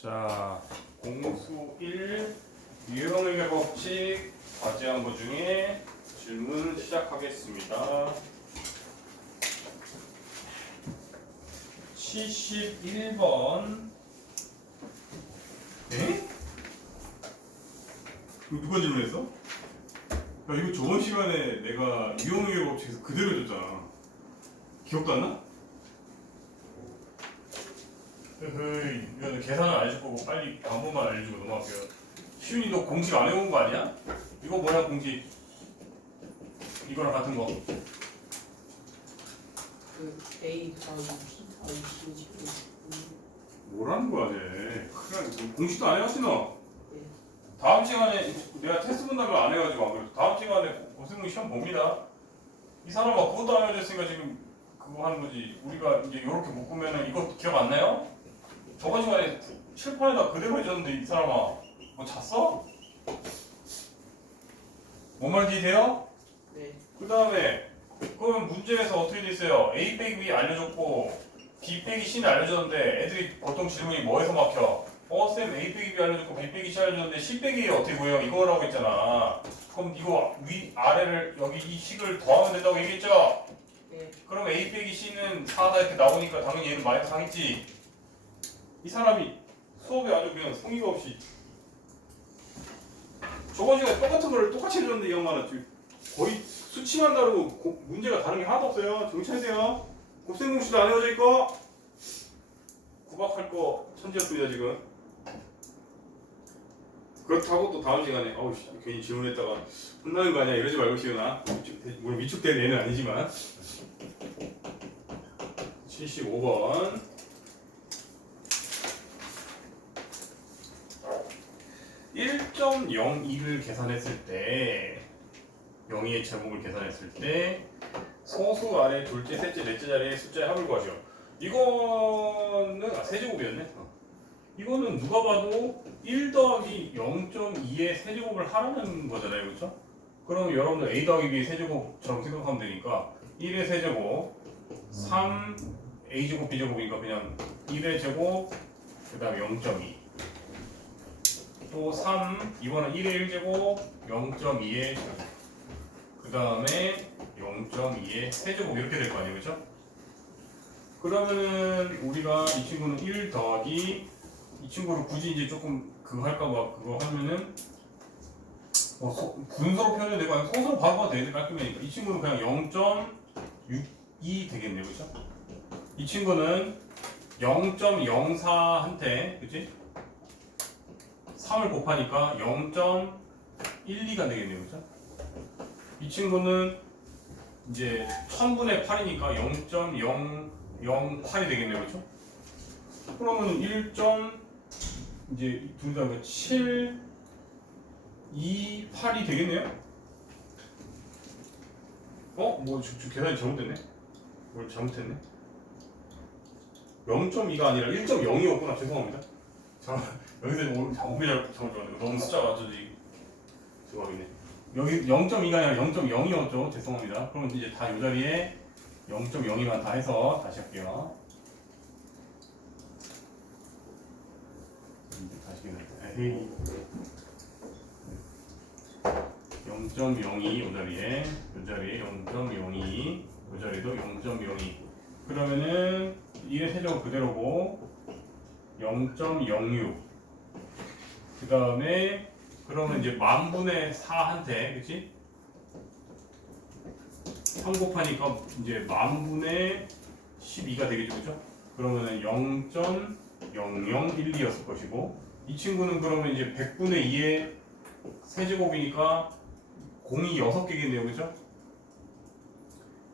자, 공수 1 유형의 법칙 과제한 것 중에 질문 시작하겠습니다. 71번. 에? 이거 누가 질문했어? 야, 이거 저번 시간에 내가 유형의 법칙에서 그대로 해줬잖아. 기억도 안 나? 헤이, 이거는 계산을 안 해줄 거고 빨리 방법만 알려주고 넘어갈게요. 시윤이 너 공식 안 해본 거 아니야? 이거 뭐야 공식? 이거랑 같은 거. 그 A 더하기 P 더하기 C 제곱. 뭐라는 거야 쟤? 그냥 공식도 안 해봤지 너? 네. 다음 시간에 내가 테스트 본다고 안 해가지고 안 그래도 다음 시간에 고생문 시험 봅니다. 이 사람아 그것도 안 해줬으니까 지금 그거 하는 거지. 우리가 이제 이렇게 묶으면은 이거 기억 안 나요? 저번 시간에 칠판에다 그대로 해줬는데 이 사람아 뭐 잤어? 뭔 말인지 돼요? 네. 그 다음에 그러면 문제에서 어떻게 돼 있어요? A 빼기 B 알려줬고 B 빼기 C는 알려줬는데 애들이 보통 질문이 뭐에서 막혀? 쌤 A 빼기 B 알려줬고 B 빼기 C 알려줬는데 C 빼기 어떻게 구해요? 이거라고 했잖아. 그럼 이거 위 아래를 여기 이 식을 더하면 된다고 얘기했죠? 네. 그럼 A 빼기 C는 4다 이렇게 나오니까 당연히 얘는 마이너스 4겠지. 이 사람이 수업에 아주 그냥 성의가 없이 저번 시간에 똑같은 걸 똑같이 해줬는데 이 양반은 지금 거의 수치만 다르고 문제가 다른 게 하나도 없어요. 정신 차리세요. 곱셈 공식도 안 해워져 있고 구박할 거 천지였습니다 지금. 그렇다고 또 다음 시간에 어우 괜히 질문했다가 혼나는 거 아니야 이러지 말고 시윤아. 물론 위축된 애는 아니지만 75번 1.02를 계산했을 때 02의 제곱을 계산했을 때 소수 아래 둘째, 셋째, 넷째 자리의 숫자의 합을 구하죠. 이거는 세제곱이었네. 이거는 누가 봐도 1 더하기 0.2의 세제곱을 하라는 거잖아요, 그렇죠? 그럼 여러분들 a 더하기 b의 세제곱처럼 생각하면 되니까 1의 세제곱 3 a제곱 b제곱이니까 그냥 1의 제곱 그 다음에 0.2 또 3, 이번은 1의 1제곱, 0.2의 그 다음에 0.2의 세제곱 이렇게 될 거 아니에요, 그렇죠? 그러면은 우리가 이 친구는 1 더하기 이 친구를 굳이 이제 조금 그거 할까봐 그거 하면은 분수로 표현해도 되고 소수로 바로 봐도 되는데 깔끔하니까 이 친구는 그냥 0.62 되겠네요, 그렇죠? 이 친구는 0.04한테, 그치? 3을 곱하니까 0.12가 되겠네요, 그렇죠? 이 친구는 이제 1000분의 8이니까 0.008이 되겠네요, 그렇죠? 그러면 1. 이제 둘 다 7, 2, 8이 되겠네요? 뭐 계산이 잘못됐네? 뭘 잘못했네? 0.2가 아니라 1.0이었구나. 죄송합니다. 여기서 오늘 잘못 너무 숫자가 저기 죄송하겠네. 여기 0.2가 아니라 0.0이었죠. 죄송합니다. 그럼 이제 다 이 자리에 0.02만 다 해서 다시 할게요. 다시 해야 0.02 이 자리에 0.02 이 자리도 0.02 그러면은 1의 세제곱 그대로고 0.06 그 다음에 그러면 이제 만분의 4한테 그치? 3 곱하니까 이제 만분의 12가 되겠죠, 그죠? 그러면은 0.0012였을 것이고 이 친구는 그러면 이제 100분의 2의 세제곱이니까 공이 6개겠네요, 그죠?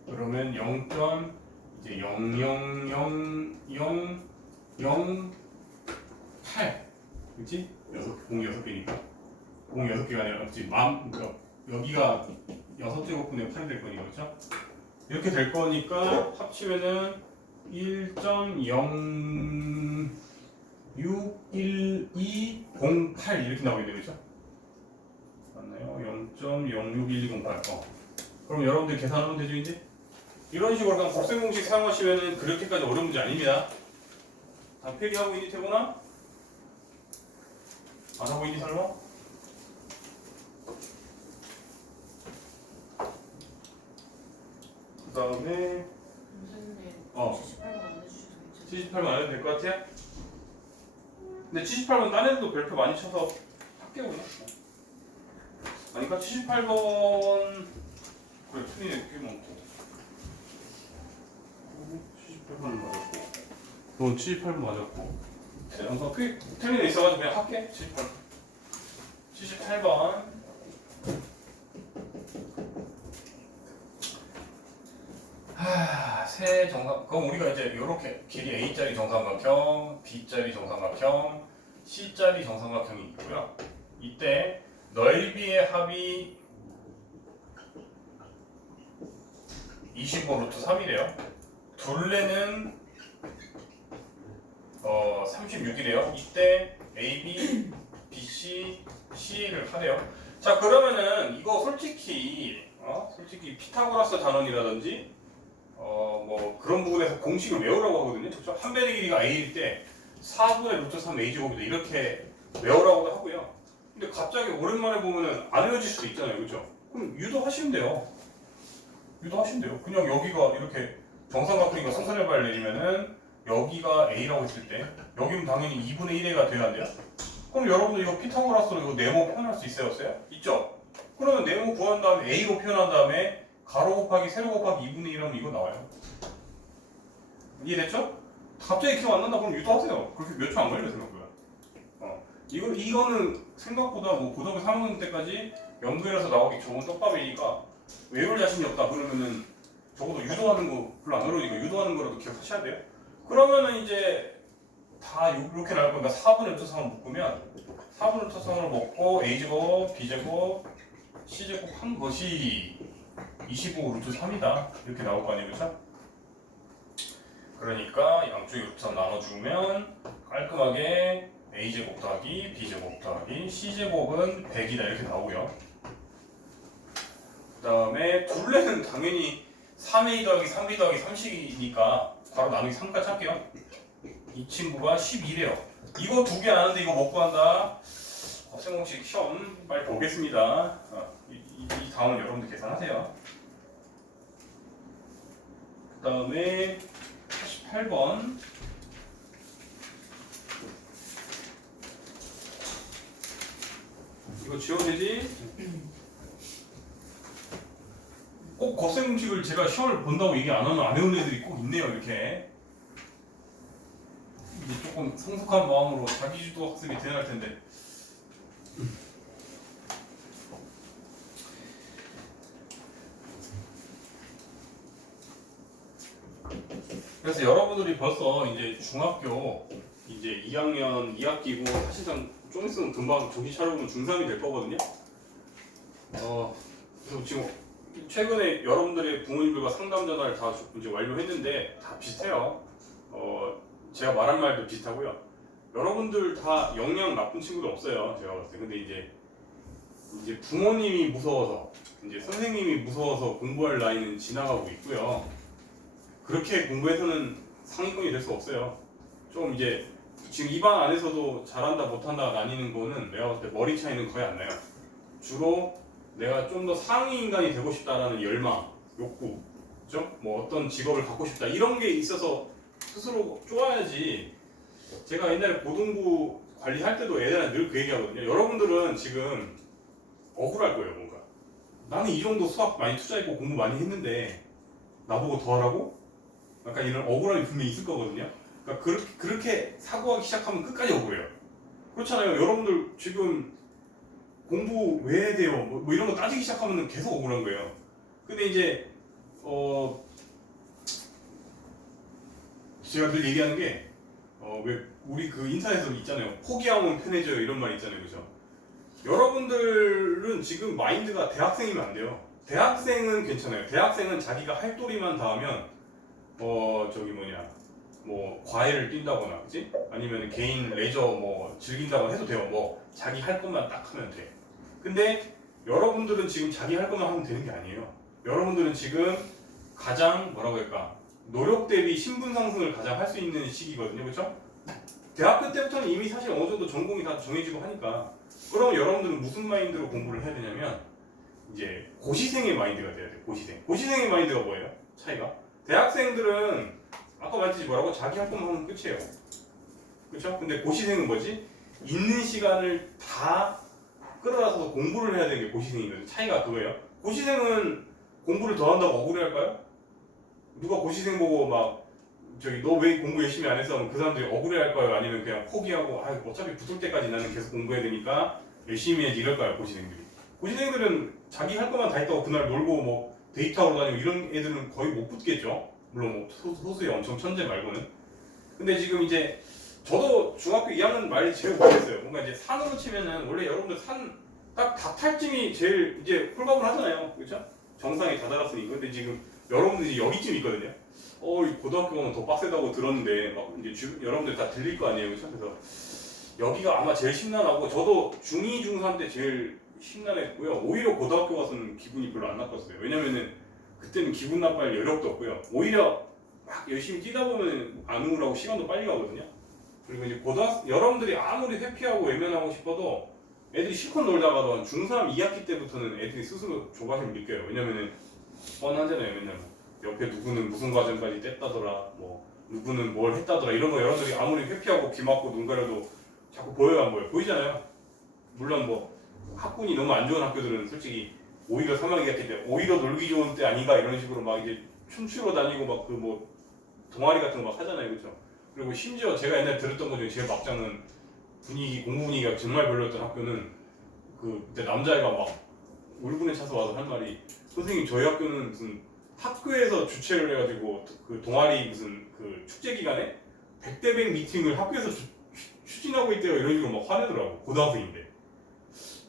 그러면 0.00008 그치? 공이 6개니까 공이 6개가 아니라 그치? 그러니까 여기가 6제곱분의 8이 될 거니까 그쵸? 이렇게 될 거니까 합치면은 1.0611208 이렇게 나오겠네요, 그쵸? 맞나요? 0.0611208 그럼 여러분들 계산하면 되죠, 이제? 이런 식으로 그냥 곱셈 공식 사용하시면은 그렇게까지 어려운 문제 아닙니다. 다 필기하고 있니, 태곤아? 안 하고 있니 설마? 그 다음에 선생님 어. 78번 안 해주셔도 괜찮아요. 78번 안 해도 될 것 같아? 근데 78번 딴 애들도 별표 많이 쳐서 할게요 그냥. 아니까 78번 그래 틀린 애 꽤 많고 78번 맞았고 넌 78번 맞았고 영상 꽤 틀린 애 있어가지고 그냥 할게 78번 세 정삼 그럼 우리가 이제 이렇게 길이 A짜리 정삼각형, B짜리 정삼각형, C짜리 정삼각형이 있고요. 이때 넓이의 합이 25 루트 3이래요. 둘레는 36이래요. 이때 AB, BC, C를 하래요. 자 그러면은 이거 솔직히 피타고라스 단원이라든지 뭐 그런 부분에서 공식을 외우라고 하거든요. 그렇죠? 한 배의 길이가 A일 때 4분의 루트 3 A제곱이다 이렇게 외우라고도 하고요. 근데 갑자기 오랜만에 보면은 안 외워질 수도 있잖아요. 그렇죠? 그럼 유도하시면 돼요. 그냥 여기가 이렇게 정삼각형이가 상선의 내리면은 여기가 A라고 했을 때 여기는 당연히 2분의 1A가 돼야 돼요. 그럼 여러분들 이거 피타고라스로 이거 네모 표현할 수 있어요? 없어요? 있죠? 그러면 네모 구한 다음에 A로 표현한 다음에 가로 곱하기 세로 곱하기 2분의 1 하면 이거 나와요. 이해됐죠? 갑자기 기억 안 난다 그러면 유도하세요. 그렇게 몇 초 안 걸려요 생각보다. 이거는 생각보다 뭐 고등학교 3학년 때까지 연구해서 나오기 좋은 떡밥이니까 외울 자신이 없다 그러면은 적어도 유도하는 거 별로 안 어려우니까 유도하는 거라도 기억하셔야 돼요. 그러면은 이제 다 이렇게 나올 거니까 4분의 루트 3을 묶으면 4분의 루트 3을 먹고 A제곱, B제곱, C제곱 한 것이 25 루트 3이다 이렇게 나올 거 아니에요, 그렇죠? 그러니까 양쪽에 루트 3 나눠주면 깔끔하게 A제곱 더하기 B제곱 더하기 C제곱은 100이다 이렇게 나오고요. 그 다음에 둘레는 당연히 3A 더하기 3B 더하기 3C니까 바로 나누기 3까지 할게요. 이 친구가 12래요. 이거 두 개 아는데 이거 못 구한다. 곱셈공식 시험 빨리 보겠습니다. 이 다음은 여러분들 계산하세요. 그 다음에 88번 이거 지워도 되지? 꼭 곱셈공식을 제가 시험을 본다고 얘기 안 하면 안 외우는 애들이 꼭 있네요. 이렇게 이제 조금 성숙한 마음으로 자기주도 학습이 돼야 할 텐데 그래서 여러분들이 벌써 이제 중학교 이제 2학년 2학기고 사실상 좀 있으면 금방 정신 차려보면 중3이 될 거거든요. 그래서 지금 최근에 여러분들의 부모님들과 상담 전화를 다 이제 완료했는데 다 비슷해요. 제가 말한 말도 비슷하고요. 여러분들 다 영양 나쁜 친구도 없어요. 제가 봤을 때. 근데 이제 부모님이 무서워서 이제 선생님이 무서워서 공부할 나이는 지나가고 있고요. 그렇게 공부해서는 상위권이 될 수 없어요. 좀 이제 지금 이 반 안에서도 잘한다 못한다 나뉘는 거는 내가 봤을 때 머리 차이는 거의 안 나요. 주로 내가 좀 더 상위 인간이 되고 싶다라는 열망, 욕구, 그죠? 뭐 어떤 직업을 갖고 싶다 이런 게 있어서 스스로 쪼아야지. 제가 옛날에 고등부 관리할 때도 애들한테 늘 그 얘기하거든요. 여러분들은 지금 억울할 거예요, 뭔가. 나는 이 정도 수학 많이 투자했고 공부 많이 했는데 나보고 더 하라고? 약간 이런 억울함이 분명히 있을 거거든요. 그러니까 그렇게 사고하기 시작하면 끝까지 억울해요. 그렇잖아요. 여러분들 지금 공부 왜 해야 돼요? 뭐 이런 거 따지기 시작하면 계속 억울한 거예요. 근데 이제 제가 늘 얘기하는 게 왜 우리 그 인터넷에서 있잖아요. 포기하면 편해져요 이런 말 있잖아요, 그죠? 여러분들은 지금 마인드가 대학생이면 안 돼요. 대학생은 괜찮아요. 대학생은 자기가 할 도리만 다 하면 뭐 과외를 뛴다거나, 그지? 아니면 개인 레저 뭐 즐긴다거나 해도 돼요. 뭐 자기 할 것만 딱 하면 돼. 근데 여러분들은 지금 자기 할 것만 하면 되는 게 아니에요. 여러분들은 지금 가장 뭐라고 할까? 노력 대비 신분 상승을 가장 할 수 있는 시기거든요, 그렇죠? 대학교 때부터는 이미 사실 어느 정도 전공이 다 정해지고 하니까 그럼 여러분들은 무슨 마인드로 공부를 해야 되냐면 이제 고시생의 마인드가 돼야 돼요. 고시생의 마인드가 뭐예요? 차이가? 대학생들은 아까 말했듯이 뭐라고 자기 할 것만 하면 끝이에요. 그렇죠? 근데 고시생은 뭐지? 있는 시간을 다 끌어다서 공부를 해야 되는 게 고시생이거든요. 차이가 그거예요. 고시생은 공부를 더 한다고 억울해할까요? 누가 고시생 보고 막 저기 너 왜 공부 열심히 안 했어? 하면 그 사람들이 억울해할까요? 아니면 그냥 포기하고 아 어차피 붙을 때까지 나는 계속 공부해야 되니까 열심히 해야지 이럴까요? 고시생들이. 고시생들은 자기 할 것만 다 했다고 그날 놀고 뭐 데이트하러 다니고 이런 애들은 거의 못 붙겠죠. 물론 뭐 소수의 엄청 천재 말고는. 근데 지금 이제 저도 중학교 2학년 말이 제일 오래됐어요. 뭔가 이제 산으로 치면은 원래 여러분들 산 딱 다탈쯤이 제일 이제 홀밥을 하잖아요. 그렇죠? 정상에 다다랐으니까. 근데 지금 여러분들이 여기쯤 있거든요. 이 고등학교 가면 더 빡세다고 들었는데 막 이제 여러분들 다 들릴 거 아니에요. 그렇죠? 그래서 여기가 아마 제일 심란하고 저도 중2, 중3 때 제일 심란했고요. 오히려 고등학교 가서는 기분이 별로 안 나빴어요. 왜냐면은 그때는 기분 나빠할 여력도 없고요. 오히려 막 열심히 뛰다 보면 안 우울하고 시간도 빨리 가거든요. 그리고 이제 여러분들이 아무리 회피하고 외면하고 싶어도 애들이 실컷 놀다가도 중3, 2학기 때부터는 애들이 스스로 조바심을 느껴요. 왜냐면은 뻔하잖아요. 맨날 옆에 누구는 무슨 과정까지 뗐다더라, 뭐 누구는 뭘 했다더라 이런 거 여러분들이 아무리 회피하고 귀 막고 눈 가려도 자꾸 보여요, 안 보여요? 보이잖아요. 물론 뭐 학군이 너무 안 좋은 학교들은 솔직히 오히려 3학기 학기 때 오히려 놀기 좋은 때 아닌가 이런 식으로 막 이제 춤추러 다니고 막 그 뭐 동아리 같은 거 막 하잖아요, 그렇죠? 그리고 심지어 제가 옛날에 들었던 것 중에 제일 막장은 공부 분위기가 정말 별로였던 학교는 그때 남자애가 막 울분에 차서 와서 한 말이 선생님 저희 학교는 무슨 학교에서 주최를 해가지고 그 동아리 무슨 그 축제 기간에 100대 100 미팅을 학교에서 추진하고 있대요 이런 식으로 막 화내더라고. 고등학생인데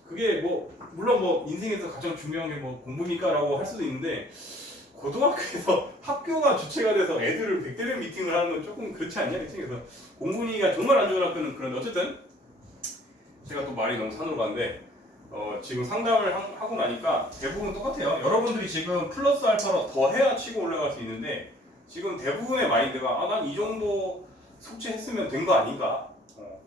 그게 뭐 물론 뭐 인생에서 가장 중요한 게 뭐 공부니까라고 할 수도 있는데 고등학교에서 학교가 주체가 돼서 애들을 100대 100 미팅을 하는 건 조금 그렇지 않냐? 그래서 공부 분위기가 정말 안 좋은 학교는 그런데 어쨌든 제가 또 말이 너무 산으로 갔는데 지금 상담을 하고 나니까 대부분 똑같아요. 여러분들이 지금 플러스 알파로 더 해야 치고 올라갈 수 있는데 지금 대부분의 마인드가 난 이 정도 숙제했으면 된 거 아닌가?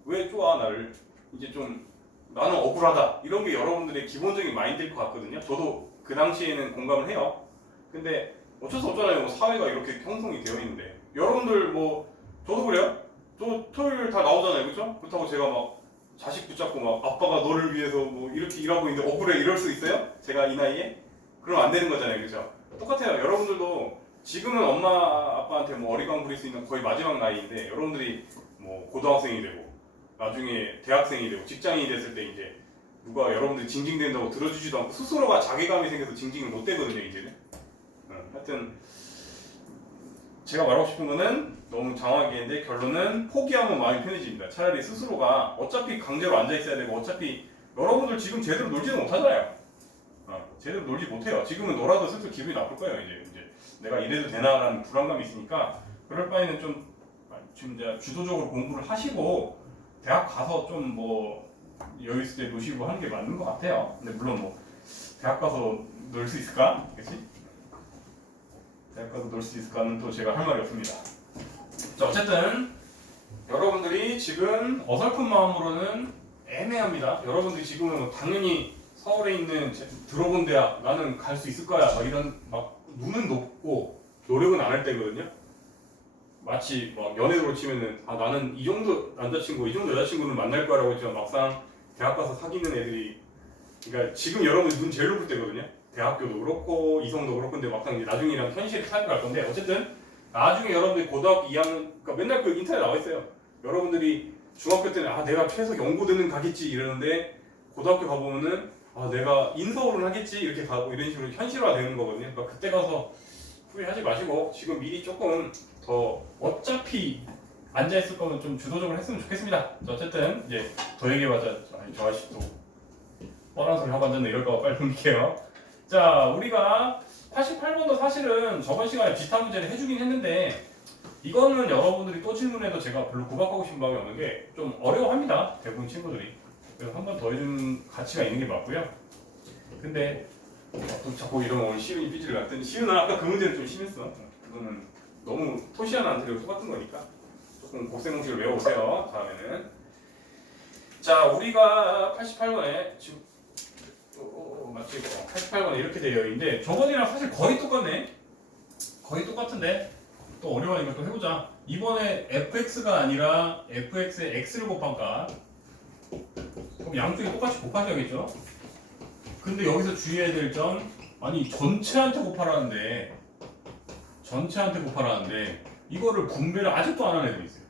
왜 좋아 나를 이제 좀 나는 억울하다 이런 게 여러분들의 기본적인 마인드일 것 같거든요. 저도 그 당시에는 공감을 해요. 근데 어쩔 수 없잖아요. 뭐 사회가 이렇게 형성이 되어 있는데 여러분들 뭐 저도 그래요. 저 토요일 다 나오잖아요, 그렇죠? 그렇다고 제가 막 자식 붙잡고 막 아빠가 너를 위해서 뭐 이렇게 일하고 있는데 억울해 이럴 수 있어요? 제가 이 나이에? 그럼 안 되는 거잖아요, 그렇죠? 똑같아요. 여러분들도 지금은 엄마 아빠한테 뭐 어리광 부릴 수 있는 거의 마지막 나이인데 여러분들이 뭐 고등학생이 되고 나중에 대학생이 되고 직장인이 됐을 때 이제 누가 여러분들이 징징댄다고 들어주지도 않고 스스로가 자괴감이 생겨서 징징을 못 대거든요, 이제는. 하여튼 제가 말하고 싶은 거는 너무 장황하게 했는데 결론은 포기하면 마음이 편해집니다. 차라리 스스로가 어차피 강제로 앉아 있어야 되고 어차피 여러분들 지금 제대로 놀지도 못하잖아요. 제대로 놀지 못해요. 지금은 놀아도 슬슬 기분이 나쁠 거예요. 이제 내가 이래도 되나라는 불안감이 있으니까 그럴 바에는 좀 지금 이제 주도적으로 공부를 하시고 대학 가서 좀 뭐 여유 있을 때 노시고 하는 게 맞는 것 같아요. 근데 물론 뭐 대학 가서 놀 수 있을까? 그렇지? 대학 가서 놀 수 있을까는 또 제가 할 말이 없습니다. 자, 어쨌든 여러분들이 지금 어설픈 마음으로는 애매합니다. 여러분들이 지금은 당연히 서울에 있는 들어본 대학 나는 갈 수 있을 거야 막 이런 막 눈은 높고 노력은 안 할 때거든요. 마치 막 연애로 치면은 나는 이 정도 남자친구 이 정도 여자친구는 만날 거라고 했지만 막상 대학 가서 사귀는 애들이 그러니까 지금 여러분 눈 제일 높을 때거든요. 대학교도 그렇고 이성도 그렇고 근데 막상 이제 나중이랑 현실을 살아갈 건데 어쨌든 나중에 여러분들이 고등학교 2학년 그러니까 맨날 그 인터넷 나와 있어요. 여러분들이 중학교 때는 내가 최소 연고대는 가겠지 이러는데 고등학교 가보면은 내가 인서울은 하겠지 이렇게 가고 이런 식으로 현실화 되는 거거든요. 그러니까 그때 가서 후회하지 마시고 지금 미리 조금 더 어차피 앉아있을 거면 좀 주도적으로 했으면 좋겠습니다. 어쨌든 이제 더 얘기해봤자 저 아저씨 또 뻔한 소리 하고 앉았네 이럴까봐 빨리 넘길게요. 자, 우리가 88번도 사실은 저번 시간에 비슷한 문제를 해주긴 했는데 이거는 여러분들이 또 질문해도 제가 별로 구박하고 싶은 바가 없는 게 좀 어려워합니다. 대부분 친구들이. 그래서 한 번 더 해주는 가치가 있는 게 맞고요. 근데 또 자꾸 이러면 오늘 시윤이 삐지를 갔더니 시윤은 아까 그 문제는 좀 심했어. 그거는 너무 토시아나한테 똑같은 거니까 곱셈 공식을 외워오세요. 다음에는 자 우리가 88번에 지금 맞지? 88번에 이렇게 되어 있는데 저번이랑 사실 거의 똑같네. 거의 똑같은데 또 어려우니까 또 해보자. 이번에 fx가 아니라 fx에 x를 곱한 값. 그럼 양쪽이 똑같이 곱하셔야겠죠? 근데 여기서 주의해야 될 점, 아니 전체한테 곱하라는데 이거를 분배를 아직도 안 하는 애들이 있어요.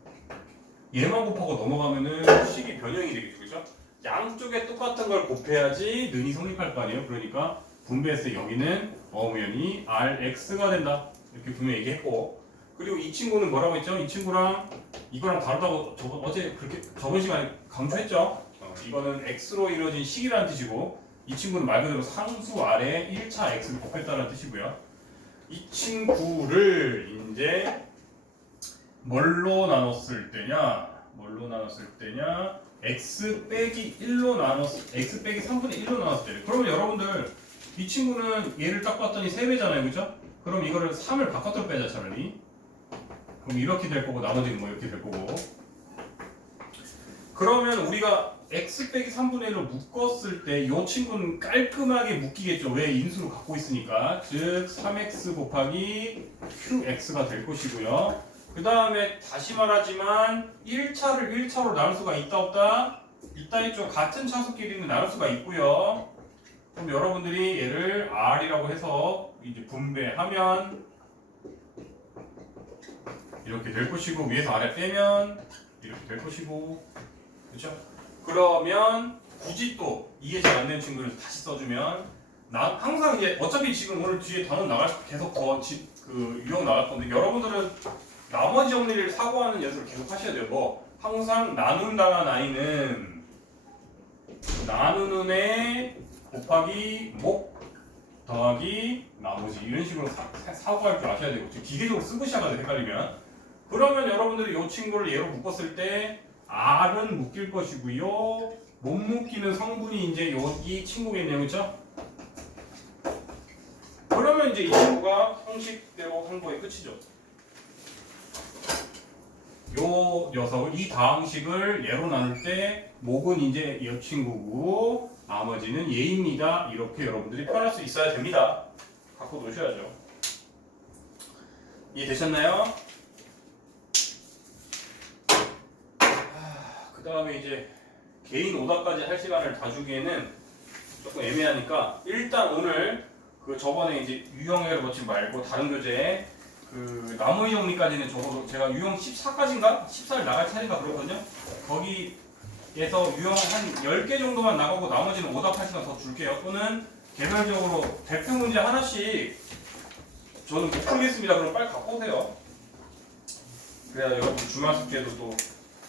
얘만 곱하고 넘어가면은 식이 변형이 되겠죠, 그죠? 양쪽에 똑같은 걸 곱해야지 는이 성립할 거 아니에요. 그러니까 분배했을 때 여기는 어음연이 rx가 된다. 이렇게 분명히 얘기했고, 그리고 이 친구는 뭐라고 했죠? 이 친구랑 이거랑 다르다고 어제 그렇게 저번 시간에 강조했죠? 이거는 x로 이루어진 식이라는 뜻이고, 이 친구는 말 그대로 상수 아래 1차 x를 곱했다는 뜻이고요. 이 친구를 이제 뭘로 나눴을 때냐? x 빼기 1로 x 빼기 3분의 1로 나눴을 때. 그러면 여러분들 이 친구는 얘를 딱 봤더니 3배잖아요, 그죠? 그럼 이거를 3을 바깥으로 빼자 차라리. 그럼 이렇게 될 거고 나머지는 뭐 이렇게 될 거고. 그러면 우리가 x 빼기 3분의 1로 묶었을 때 이 친구는 깔끔하게 묶이겠죠. 왜? 인수로 갖고 있으니까. 즉 3x 곱하기 qx가 될 것이고요. 그 다음에 다시 말하지만 1차를 1차로 나눌 수가 있다 없다? 있다 있죠. 같은 차수끼리는 나눌 수가 있고요. 그럼 여러분들이 얘를 r이라고 해서 이제 분배하면 이렇게 될 것이고, 위에서 아래 빼면 이렇게 될 것이고, 그렇죠? 그러면 굳이 또 이해 잘 안 되는 친구를 다시 써주면 항상 이제 어차피 지금 오늘 뒤에 단원 계속 그 유형 나갈 건데, 여러분들은 나머지 정리를 사고하는 연습을 계속 하셔야 돼요. 뭐 항상 나눈다가 나이는 나누는 애 곱하기 목 더하기 나머지 이런 식으로 사고할 줄 아셔야 되고, 지금 기계적으로 쓰고 시작하는데 헷갈리면. 그러면 여러분들이 이 친구를 얘로 묶었을 때 R은 묶일 것이고요. 못 묶이는 성분이 이제 이 친구겠네요, 그렇죠? 그러면 이제 이 친구가 형식대로 한 거의 끝이죠. 요 녀석을 이 다항식을 얘로 나눌 때 목은 이제 이 친구고 나머지는 얘입니다. 이렇게 여러분들이 표현할 수 있어야 됩니다. 갖고 놓으셔야죠. 이해되셨나요? 그 다음에 이제 개인 오답까지 할 시간을 다 주기에는 조금 애매하니까 일단 오늘 그 저번에 이제 유형회로 넣지 말고 다른 교재에 그 나머지 정리까지는 적어도 제가 유형 14까지인가? 14를 나갈 차례인가 그렇거든요. 거기에서 유형 한 10개 정도만 나가고 나머지는 오답할 시간 더 줄게요. 또는 개별적으로 대표 문제 하나씩 저는 못 풀겠습니다. 그럼 빨리 갖고 오세요. 그래야 여러분 주말 숙제도 또.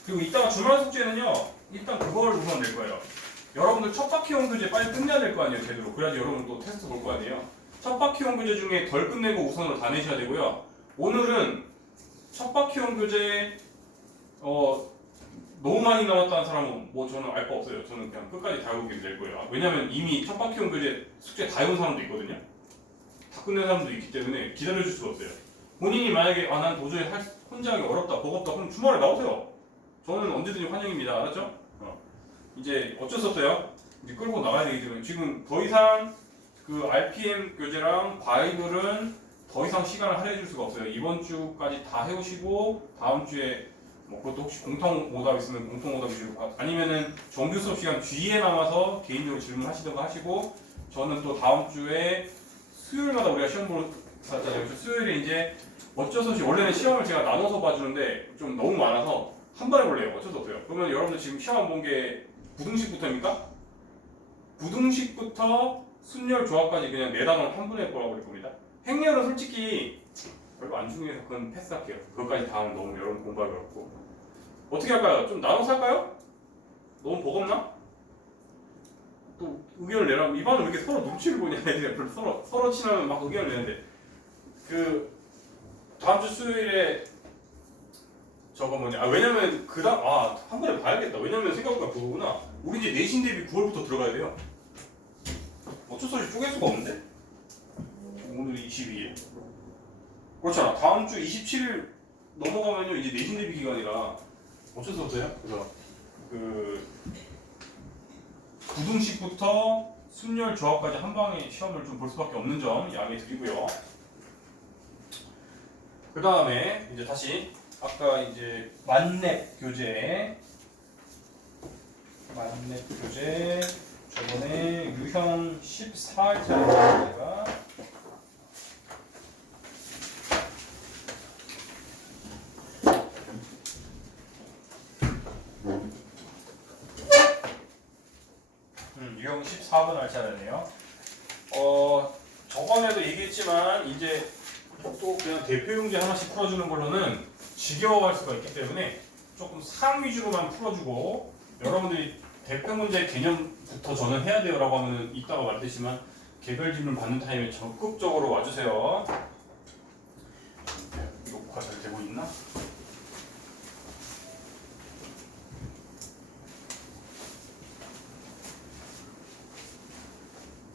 그리고 이따가 주말 숙제는요, 일단 그걸 우선 낼 거예요. 여러분들 첫 바퀴형 교재 빨리 끝내야 될 거 아니에요, 제대로. 그래야지 여러분 또 테스트 볼 거 아니에요. 첫 바퀴형 교재 중에 덜 끝내고 우선으로 다 내셔야 되고요. 오늘은 첫 바퀴형 교재 너무 많이 남았다는 사람은 뭐 저는 알 거 없어요. 저는 그냥 끝까지 다 해보게 될 거예요. 왜냐면 이미 첫 바퀴형 교재 숙제 다 해온 사람도 있거든요. 다 끝낸 사람도 있기 때문에 기다려줄 수가 없어요. 본인이 만약에 난 도저히 혼자 하기 어렵다, 버겁다, 그럼 주말에 나오세요. 저는 언제든지 환영입니다. 알았죠? 이제 어쩔 수 없어요. 이제 끌고 나가야 되기 때문에 지금 더 이상 그 RPM 교재랑 바이블은 더 이상 시간을 할애해줄 수가 없어요. 이번 주까지 다 해오시고 다음 주에 뭐 그것도 혹시 공통 오답 있으면 공통 오답 위주로, 아니면은 정규 수업 시간 뒤에 남아서 개인적으로 질문하시던가 하시고, 저는 또 다음 주에 수요일마다 우리가 시험 보러 갔잖아요. 수요일에 이제 어쩔 수 없이 원래는 시험을 제가 나눠서 봐주는데 좀 너무 많아서 한 번에 볼래요. 어쩔 수 없어요. 그러면 여러분들 지금 시험 안 본 게 부등식부터입니까? 부등식부터 순열 조합까지 그냥 네 단원 한 번에 보라고 그럴 겁니다. 행렬은 솔직히 별로 안 중요해서 그건 패스할게요. 그것까지 다 하면 너무 여러분 공부하기 어렵고. 어떻게 할까요? 좀 나눠서 할까요? 너무 버겁나? 또 의견을 내라면 이반은 왜 이렇게 서로 눈치를 보냐. 애들이 서로 친하면 막 의견을 내는데, 그 다음 주 수요일에 저거 뭐냐, 왜냐면 한 번에 봐야겠다. 왜냐면 생각보다 그거구나. 우리 이제 내신 대비 9월부터 들어가야 돼요. 어쩔 수 없이 쪼갤 수가 없는데? 오늘 22일. 그렇잖아. 다음 주 27일 넘어가면요 이제 내신 대비 기간이라 어쩔 수 없어요. 그래서 그 구등식부터 순열 조합까지 한 방에 시험을 좀 볼 수밖에 없는 점 양해 드리고요. 그 다음에 이제 다시 아까 이제 만렙 교재 저번에 유형 14일차에다가 유형 14번 할 차례네요. 저번에도 얘기했지만 이제 또 그냥 대표 용지 하나씩 풀어주는 걸로는 지겨워할 수가 있기 때문에 조금 상 위주로만 풀어주고 여러분들이 대표 문제 개념부터 저는 해야 돼요라고 하면 이따가 말했지만 개별 질문 받는 타임에 적극적으로 와주세요. 녹화 잘 되고 있나?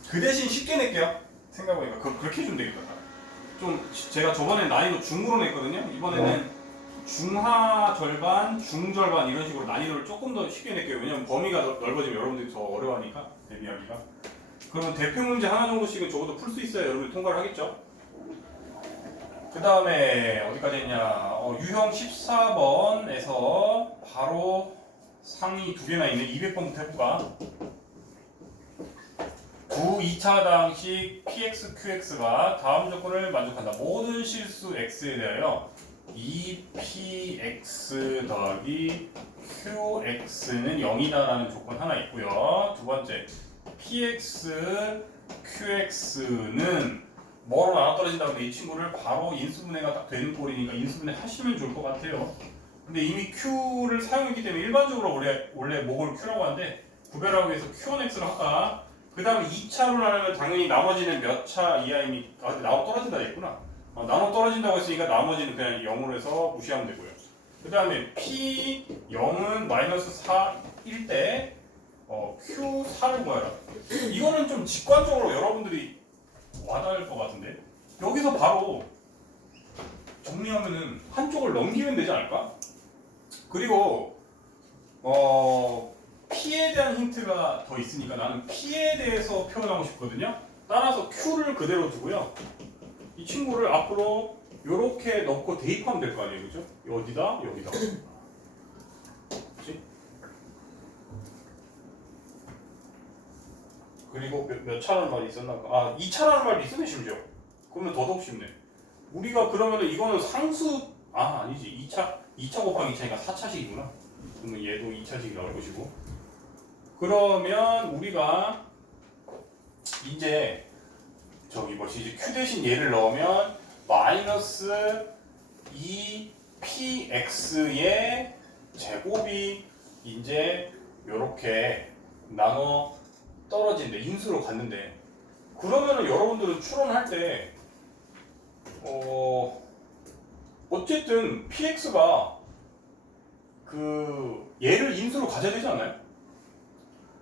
그 대신 쉽게 낼게요. 생각해보니까 그렇게 해주면 되겠다. 좀 제가 저번에 난이도 중으로 냈거든요. 이번에는 중하 절반, 중 절반 이런 식으로 난이도를 조금 더 쉽게 낼게요. 왜냐면 범위가 넓어지면 여러분들이 더 어려워하니까 대비하기가. 그러면 대표 문제 하나 정도씩은 적어도 풀 수 있어야 여러분이 통과를 하겠죠. 그 다음에 어디까지 했냐? 유형 14번에서 바로 상위 두 개나 있는 200번부터 해볼까? 구 2차당식 px, qx가 다음 조건을 만족한다. 모든 실수 x에 대하여 2px 더하기 qx는 0이다라는 조건 하나 있고요. 두 번째, px, qx는 뭐로 나눠 떨어진다고 근데 이 친구를 바로 인수분해가 딱 되는 꼴이니까 인수분해 하시면 좋을 것 같아요. 근데 이미 q를 사용했기 때문에 일반적으로 원래 목을 q라고 하는데 구별하기 위해서 q1x를 할까? 그 다음에 2차로 나누면 당연히 나머지는 몇 차 이하이니 근데 나눠 떨어진다 했구나. 나눠 떨어진다고 했으니까 나머지는 그냥 0으로 해서 무시하면 되고요. 그 다음에 P0은 마이너스 4일 때 Q4를 구하라. 이거는 좀 직관적으로 여러분들이 와닿을 것 같은데 여기서 바로 정리하면은 한쪽을 넘기면 되지 않을까? 그리고 P에 대한 힌트가 더 있으니까 나는 P에 대해서 표현하고 싶거든요. 따라서 Q를 그대로 두고요. 이 친구를 앞으로 이렇게 넣고 대입하면 될 거 아니에요, 그죠? 어디다? 여기다. 그렇지? 그리고 몇 차라는 말이 있었나? 2차라는 말이 있었네 심지어. 그러면 더더욱 쉽네. 우리가 그러면은 이거는 상수 아니지. 2차 곱하기 2차니까 4차식이구나. 그러면 얘도 2차식이 나올 것이고. 그러면 우리가 이제 이제 q 대신 얘를 넣으면 마이너스 2px의 제곱이 이제 요렇게 나눠 떨어진대. 인수로 갔는데 그러면은 여러분들은 추론할 때 어쨌든 px가 얘를 인수로 가져야 되지 않나요?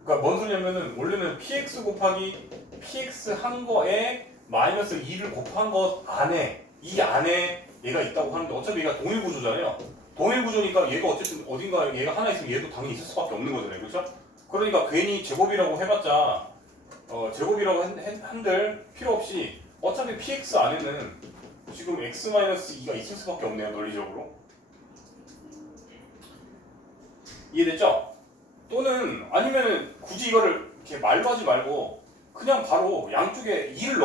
그러니까 뭔 소리냐면은 원래는 px 곱하기 px 한 거에 마이너스 2를 곱한 것 안에 이 안에 얘가 있다고 하는데 어차피 얘가 동일 구조잖아요. 동일 구조니까 얘가 어쨌든 어딘가 얘가 하나 있으면 얘도 당연히 있을 수밖에 없는 거잖아요. 그렇죠? 그러니까 괜히 제곱이라고 해봤자 제곱이라고 한들 필요 없이 어차피 px 안에는 지금 x-2가 있을 수밖에 없네요. 논리적으로. 이해됐죠? 또는 아니면은 굳이 이거를 이렇게 말로 하지 말고 그냥 바로 양쪽에 2를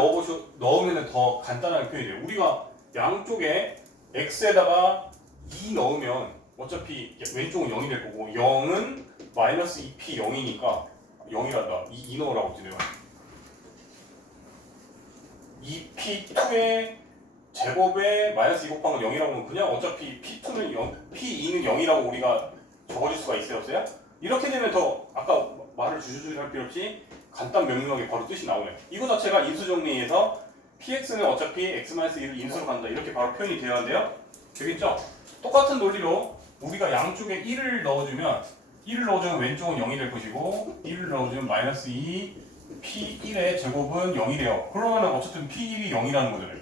넣으면 더 간단한 표현이 돼요. 우리가 양쪽에 x에다가 2 넣으면 어차피 왼쪽은 0이 될 거고 0은 마이너스 2p 0이니까 0이란다. 2 넣으라고 했지 내가. 2p2의 제곱에 마이너스 2 곱한 건 0이라고 하면 그냥 어차피 p2는 0, p2는 0이라고 우리가 적어줄 수가 있어요 없어요? 이렇게 되면 더 아까 말을 주저주저 할 필요 없이 간단 명료하게 바로 뜻이 나오네요. 이거 자체가 인수정리에서 px는 어차피 x-1을 인수로 간다 이렇게 바로 표현이 되어야 한대요. 되겠죠? 똑같은 논리로 우리가 양쪽에 1을 넣어주면 왼쪽은 0이 될 것이고 1을 넣어주면 마이너스 2 p1의 제곱은 0이 돼요. 그러면 어쨌든 p1이 0이라는 거잖아요.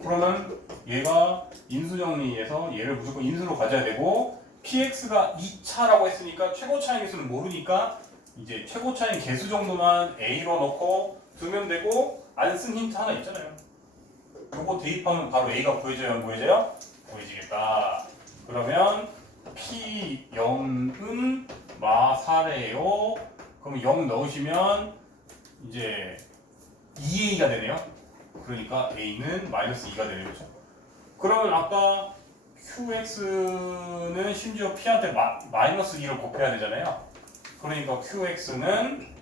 그러면 얘가 인수 정리에서 얘를 무조건 인수로 가져야 되고 px가 2차라고 했으니까 최고 차이 개수는 모르니까 이제 최고 차이 개수 정도만 a로 넣고 두면 되고 안 쓴 힌트 하나 있잖아요. 요거 대입하면 바로 a가 구해져요, 안 구해져요? 구해지겠다. 그러면 p0은 마사래요. 그럼 0 넣으시면 이제 2a가 되네요. 그러니까 a는 마이너스 2가 되네요. 그렇죠? 그러면 아까 qx는 심지어 p한테 마이너스 2를 곱해야 되잖아요. 그러니까 qx는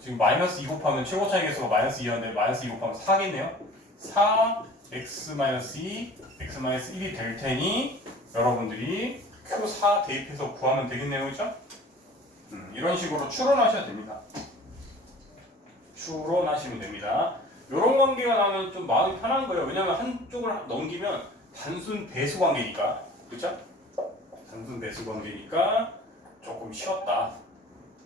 지금 마이너스 2 곱하면 최고 차이 개수가 마이너스 2였는데 마이너스 2 곱하면 4겠네요. 4 x-2 x-1이 될 테니 여러분들이 q4 대입해서 구하면 되겠네요. 그렇죠? 이런 식으로 추론하셔야 됩니다. 추론하시면 됩니다. 이런 관계가 나면 좀 마음이 편한 거예요. 왜냐면 한쪽을 넘기면 단순 배수 관계니까. 그렇죠? 단순 배수 관계니까 조금 쉬웠다.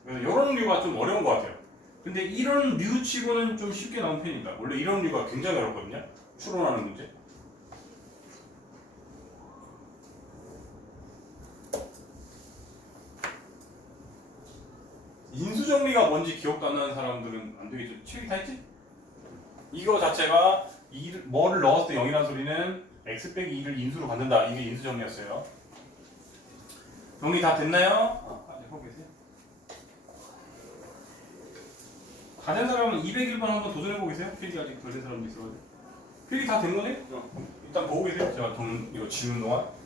그래서 이런 류가 좀 어려운 것 같아요. 근데 이런 류 치고는 좀 쉽게 나온 편입니다. 원래 이런 류가 굉장히 어렵거든요. 추론하는 문제. 인수정리가 뭔지 기억도 안 나는 사람들은 안 되겠죠. 책이 다 했지? 이거 자체가 뭐를 넣었을 때 0이라는 소리는 x 빼기 2를 인수로 갖는다. 이게 인수정리였어요. 정리 다 됐나요? 아직 하고 계세요? 다 된 사람은 201번 한번 도전해보고 계세요? 필기 아직 덜 된 사람도 있어가지고. 필기 다 된 거네? 일단 보고 계세요. 제가 이거 지우는 동안.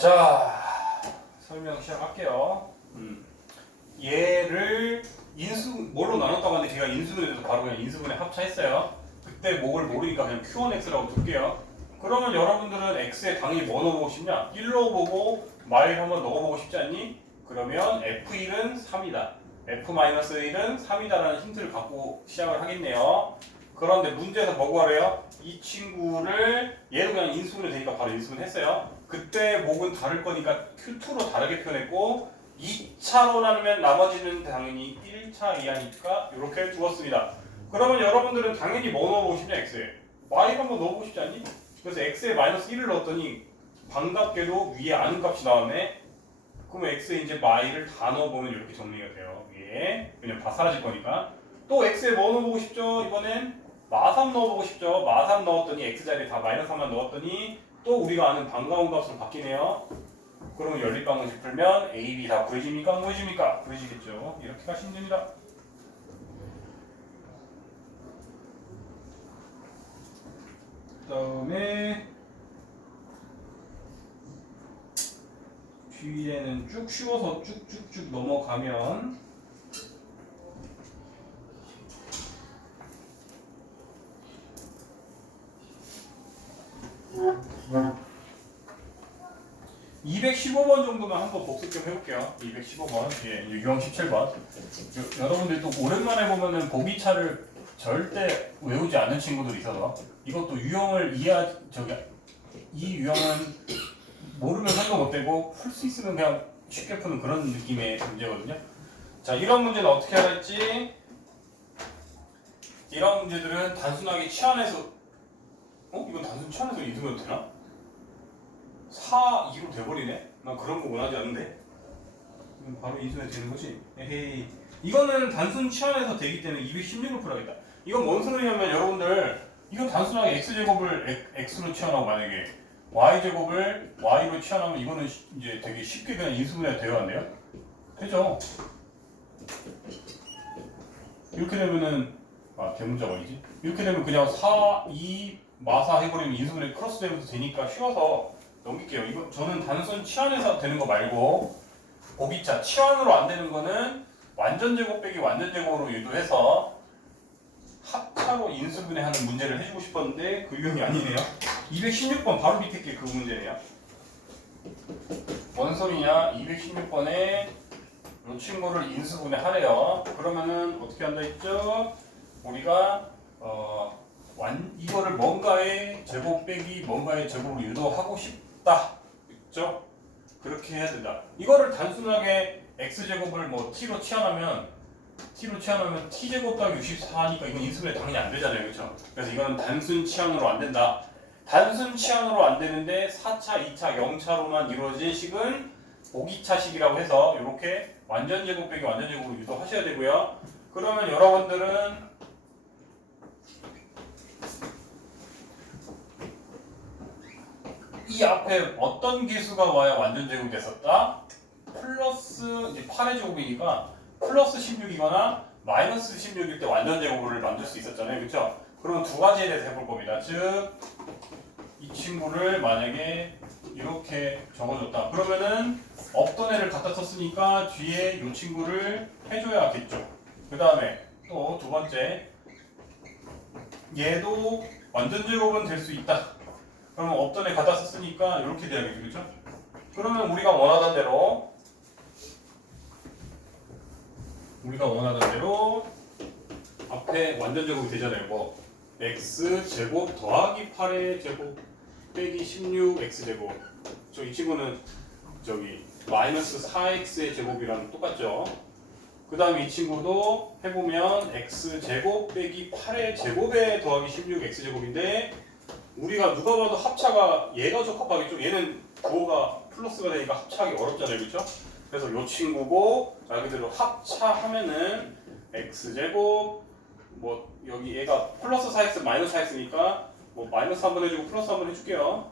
자, 설명 시작할게요. 얘를 뭘로 나눴다고 하는데 제가 인수분해해서 바로 그냥 인수분해 합차했어요. 그때 목을 모르니까 그냥 Q1X라고 둘게요. 그러면 여러분들은 X에 당연히 뭐 넣어보고 싶냐? 1 넣어보고 마일 한번 넣어보고 싶지 않니? 그러면 F1은 3이다. F-1은 3이다라는 힌트를 갖고 시작을 하겠네요. 그런데 문제에서 뭐 구하래요? 이 친구를 얘도 그냥 인수분해 되니까 바로 인수분해 했어요. 그때 목은 다를 거니까 Q2로 다르게 표현했고 2차로 나누면 나머지는 당연히 1차 이하니까 이렇게 두었습니다. 그러면 여러분들은 당연히 뭐 넣어보고 싶냐 X에? Y 한번 넣어보고 싶지 않니? 그래서 X에 마이너스 1을 넣었더니 반갑게도 위에 아는 값이 나왔네. 그러면 X에 이제 Y를 다 넣어보면 이렇게 정리가 돼요. 위에 왜냐면 다 사라질 거니까. 또 X에 뭐 넣어보고 싶죠? 이번엔 마3 넣어보고 싶죠? 마3 넣었더니 X 자리에 다 마이너스 3만 넣었더니 또 우리가 아는 반가운 값으로 바뀌네요. 그러면 연립방정식 풀면 A, B 다 구해집니까? 안 구해집니까? 구해지겠죠. 이렇게 가시면 됩니다. 그 다음에 뒤에는 쭉 쉬워서 쭉쭉쭉 넘어가면 215번 정도만 한번 복습 좀 해볼게요. 215번, 예, 유형 17번. 여러분들 또 오랜만에 보면은 보기차를 절대 외우지 않는 친구들이 있어서 이것도 유형을 이 유형은 모르면 설명 못 되고 풀 수 있으면 그냥 쉽게 푸는 그런 느낌의 문제거든요. 자, 이런 문제는 어떻게 해야 할지. 이런 문제들은 단순하게 치환해서 이건 단순 치환해서 이등변 되나? 4, 2로 돼버리네? 난 그런 거 원하지 않는데. 바로 인수면 되는 거지? 에헤이. 이거는 단순 치환해서 되기 때문에 216을 풀어야겠다. 이건 뭔 소리냐면 여러분들 이건 단순하게 x제곱을 x로 치환하고 만약에 y제곱을 y로 치환하면 이거는 이제 되게 쉽게 그냥 인수분해가 되어야 돼요? 되죠? 이렇게 되면은 대문자가 아니지? 이렇게 되면 그냥 4, 2, 마사 해버리면 인수분해 크로스 되면서 되니까 쉬워서 넘길게요. 이거 저는 단순 치환해서 되는 거 말고 보기차 치환으로 안 되는 거는 완전 제곱 빼기 완전 제곱으로 유도해서 합차로 인수분해하는 문제를 해주고 싶었는데 그 유형이 아니네요. 216번 바로 밑에 게 그 문제네요. 뭔 소리냐? 216번에 이 친구를 인수분해하래요. 그러면은 어떻게 한다 했죠? 우리가 이거를 뭔가의 제곱 빼기 뭔가의 제곱으로 유도하고 싶다. 있죠? 그렇게 해야 된다. 이거를 단순하게 x제곱을 뭐 t로 치환하면 t제곱 더하기 64니까 이건 인수분해 당연히 안 되잖아요. 그렇죠? 그래서 이거는 단순 치환으로 안 된다. 단순 치환으로 안 되는데 4차, 2차, 0차로만 이루어진 식은 보기차식이라고 해서 이렇게 완전 제곱 빼기 완전 제곱으로 유도하셔야 되고요. 그러면 여러분들은 이 앞에 어떤 개수가 와야 완전 제곱이 됐었다? 플러스 이제 8의 제곱이니까 플러스 16이거나 마이너스 16일 때 완전 제곱을 만들 수 있었잖아요. 그렇죠? 그러면 두 가지에 대해서 해볼 겁니다. 즉, 이 친구를 만약에 이렇게 적어줬다. 그러면은 없던 애를 갖다 썼으니까 뒤에 이 친구를 해줘야겠죠. 그 다음에 또 두 번째, 얘도 완전 제곱은 될 수 있다. 그러면 없던 애 갖다 썼으니까 이렇게 돼야겠죠. 그렇죠? 그러면 우리가 원하던 대로 앞에 완전 제곱이 되잖아요. 뭐 x 제곱 더하기 8의 제곱 빼기 16 x 제곱. 이 친구는 마이너스 4x의 제곱이랑 똑같죠. 그 다음에 이 친구도 해보면 x 제곱 빼기 8의 제곱에 더하기 16 x 제곱인데 우리가 누가 봐도 합차가 얘가 적합하겠죠. 얘는 부호가 플러스가 되니까 합차하기 어렵잖아요. 그렇죠? 그래서 이 친구고 말 그대로 합차하면은 x제곱 뭐 여기 얘가 플러스 4x 마이너스 4x니까 뭐 마이너스 한번 해주고 플러스 한번 해줄게요.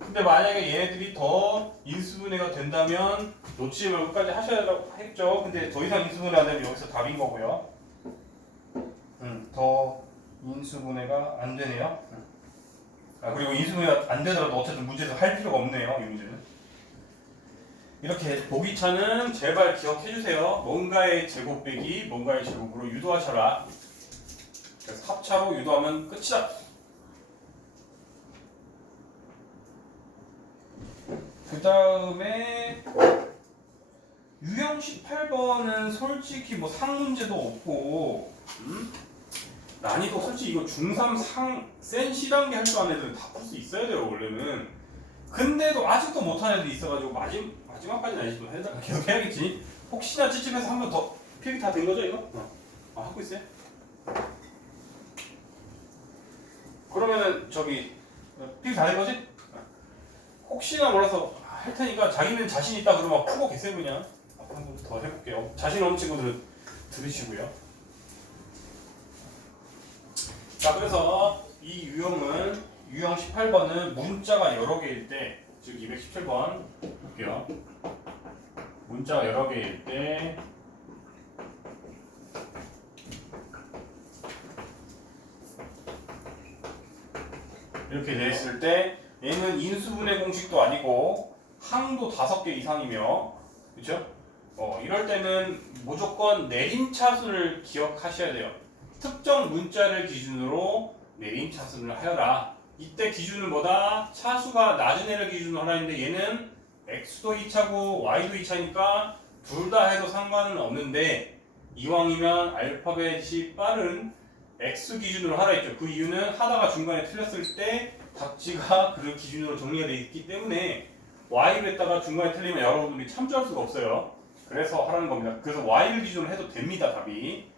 근데 만약에 얘네들이 더 인수분해가 된다면 놓치지 말고 끝까지 하셔야 했죠. 근데 더 이상 인수분해 안 되면 여기서 답인 거고요. 더 인수분해가 안 되네요. 그리고 인수분해가 안 되더라도 어쨌든 문제에서 할 필요가 없네요. 이 문제는. 이렇게 보기차는 제발 기억해 주세요. 뭔가의 제곱 빼기 뭔가의 제곱으로 유도하셔라. 그래서 합차로 유도하면 끝이다. 그 다음에 유형 18번은 솔직히 뭐 상문제도 없고 난이도 솔직히 이거 중3 센 C단계 할 줄 아는 애들은 다 풀 수 있어야 돼요 원래는. 근데도 아직도 못하는 애들이 있어가지고 마지막까지는 아니지만 계속 해야겠지. 혹시나 찝찝해서 한 번 더 필기 다 된 거죠 이거? 하고 있어요? 그러면은 필기 다 된 거지? 혹시나 몰라서 할 테니까 자기는 자신 있다 그러면 푸고 계세요 그냥. 한 번 더 해볼게요. 자신 없는 친구들은 들으시고요. 자, 그래서 이 유형 18번은 문자가 여러 개일 때, 즉 217번 볼게요. 문자가 여러 개일 때 이렇게 되었을 때 얘는 인수분해 공식도 아니고 항도 5개 이상이며 그렇죠? 이럴 때는 무조건 내림차순을 기억하셔야 돼요. 특정 문자를 기준으로 내림차순을 하여라. 이때 기준은 뭐다? 차수가 낮은 애를 기준으로 하라 했는데 얘는 x도 2차고 y도 2차니까 둘 다 해도 상관은 없는데 이왕이면 알파벳이 빠른 x 기준으로 하라 했죠. 그 이유는 하다가 중간에 틀렸을 때 답지가 그 기준으로 정리가 되어 있기 때문에 y를 했다가 중간에 틀리면 여러분들이 참조할 수가 없어요. 그래서 하라는 겁니다. 그래서 y를 기준으로 해도 됩니다. 답이.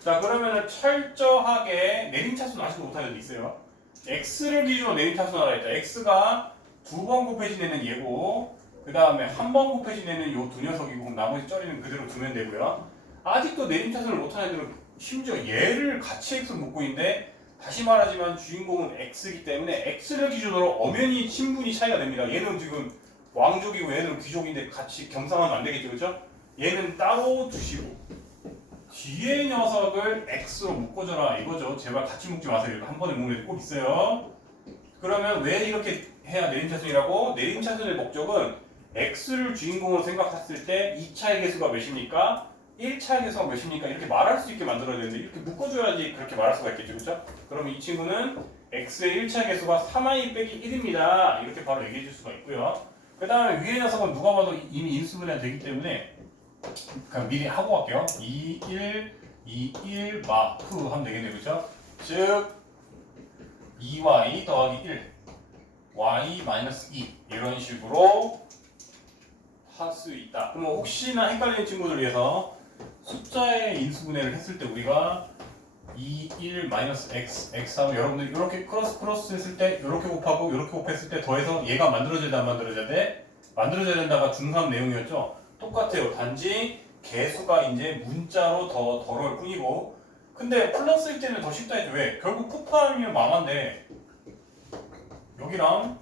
자, 그러면은 철저하게 내림차수는 아직도 못하는 애도 있어요. x를 기준으로 내림차수 하라 했다. x가 두 번 곱해진 애는 얘고 그 다음에 한 번 곱해진 애는 요 두 녀석이고 나머지 쩌리는 그대로 두면 되고요. 아직도 내림차수를 못하는 애들은 심지어 얘를 같이 x로 묶고 있는데 다시 말하지만 주인공은 x이기 때문에 x를 기준으로 엄연히 신분이 차이가 됩니다. 얘는 지금 왕족이고 얘는 귀족인데 같이 경상하면 안 되겠죠, 그렇죠? 얘는 따로 두시고 뒤에 녀석을 x로 묶어줘라 이거죠. 제발 같이 묶지 마세요. 이거 한 번에 묶는 애들 꼭 있어요. 그러면 왜 이렇게 해야 내림차순이라고? 내림차순의 목적은 x를 주인공으로 생각했을 때 2차의 개수가 몇입니까? 1차의 개수가 몇입니까? 이렇게 말할 수 있게 만들어야 되는데 이렇게 묶어줘야지 그렇게 말할 수가 있겠죠, 그렇죠? 그럼 이 친구는 x의 1차 개수가 3i 빼기 1입니다. 이렇게 바로 얘기해 줄 수가 있고요. 그 다음에 위의 녀석은 누가 봐도 이미 인수분해가 되기 때문에 그냥 미리 하고 갈게요. 2, 1, 2, 1, 마프 하면 되겠네요, 그렇죠? 즉 2y 더하기 1, y 마이너스 2 이런 식으로 할 수 있다. 그러면 혹시나 헷갈리는 친구들 위해서 숫자의 인수분해를 했을 때 우리가 2, 1, 마이너스 x, x 하면 여러분들 이렇게 크로스 했을 때 이렇게 곱하고 이렇게 곱했을 때 더해서 얘가 만들어져야 돼, 안 만들어져야 돼? 만들어져야 된다가 중3 내용이었죠? 똑같아요. 단지 개수가 이제 문자로 더 덜어올 뿐이고 근데 플러스일 때는 더 쉽다 했죠. 왜? 결국 푸프 아니면 마마인데 여기랑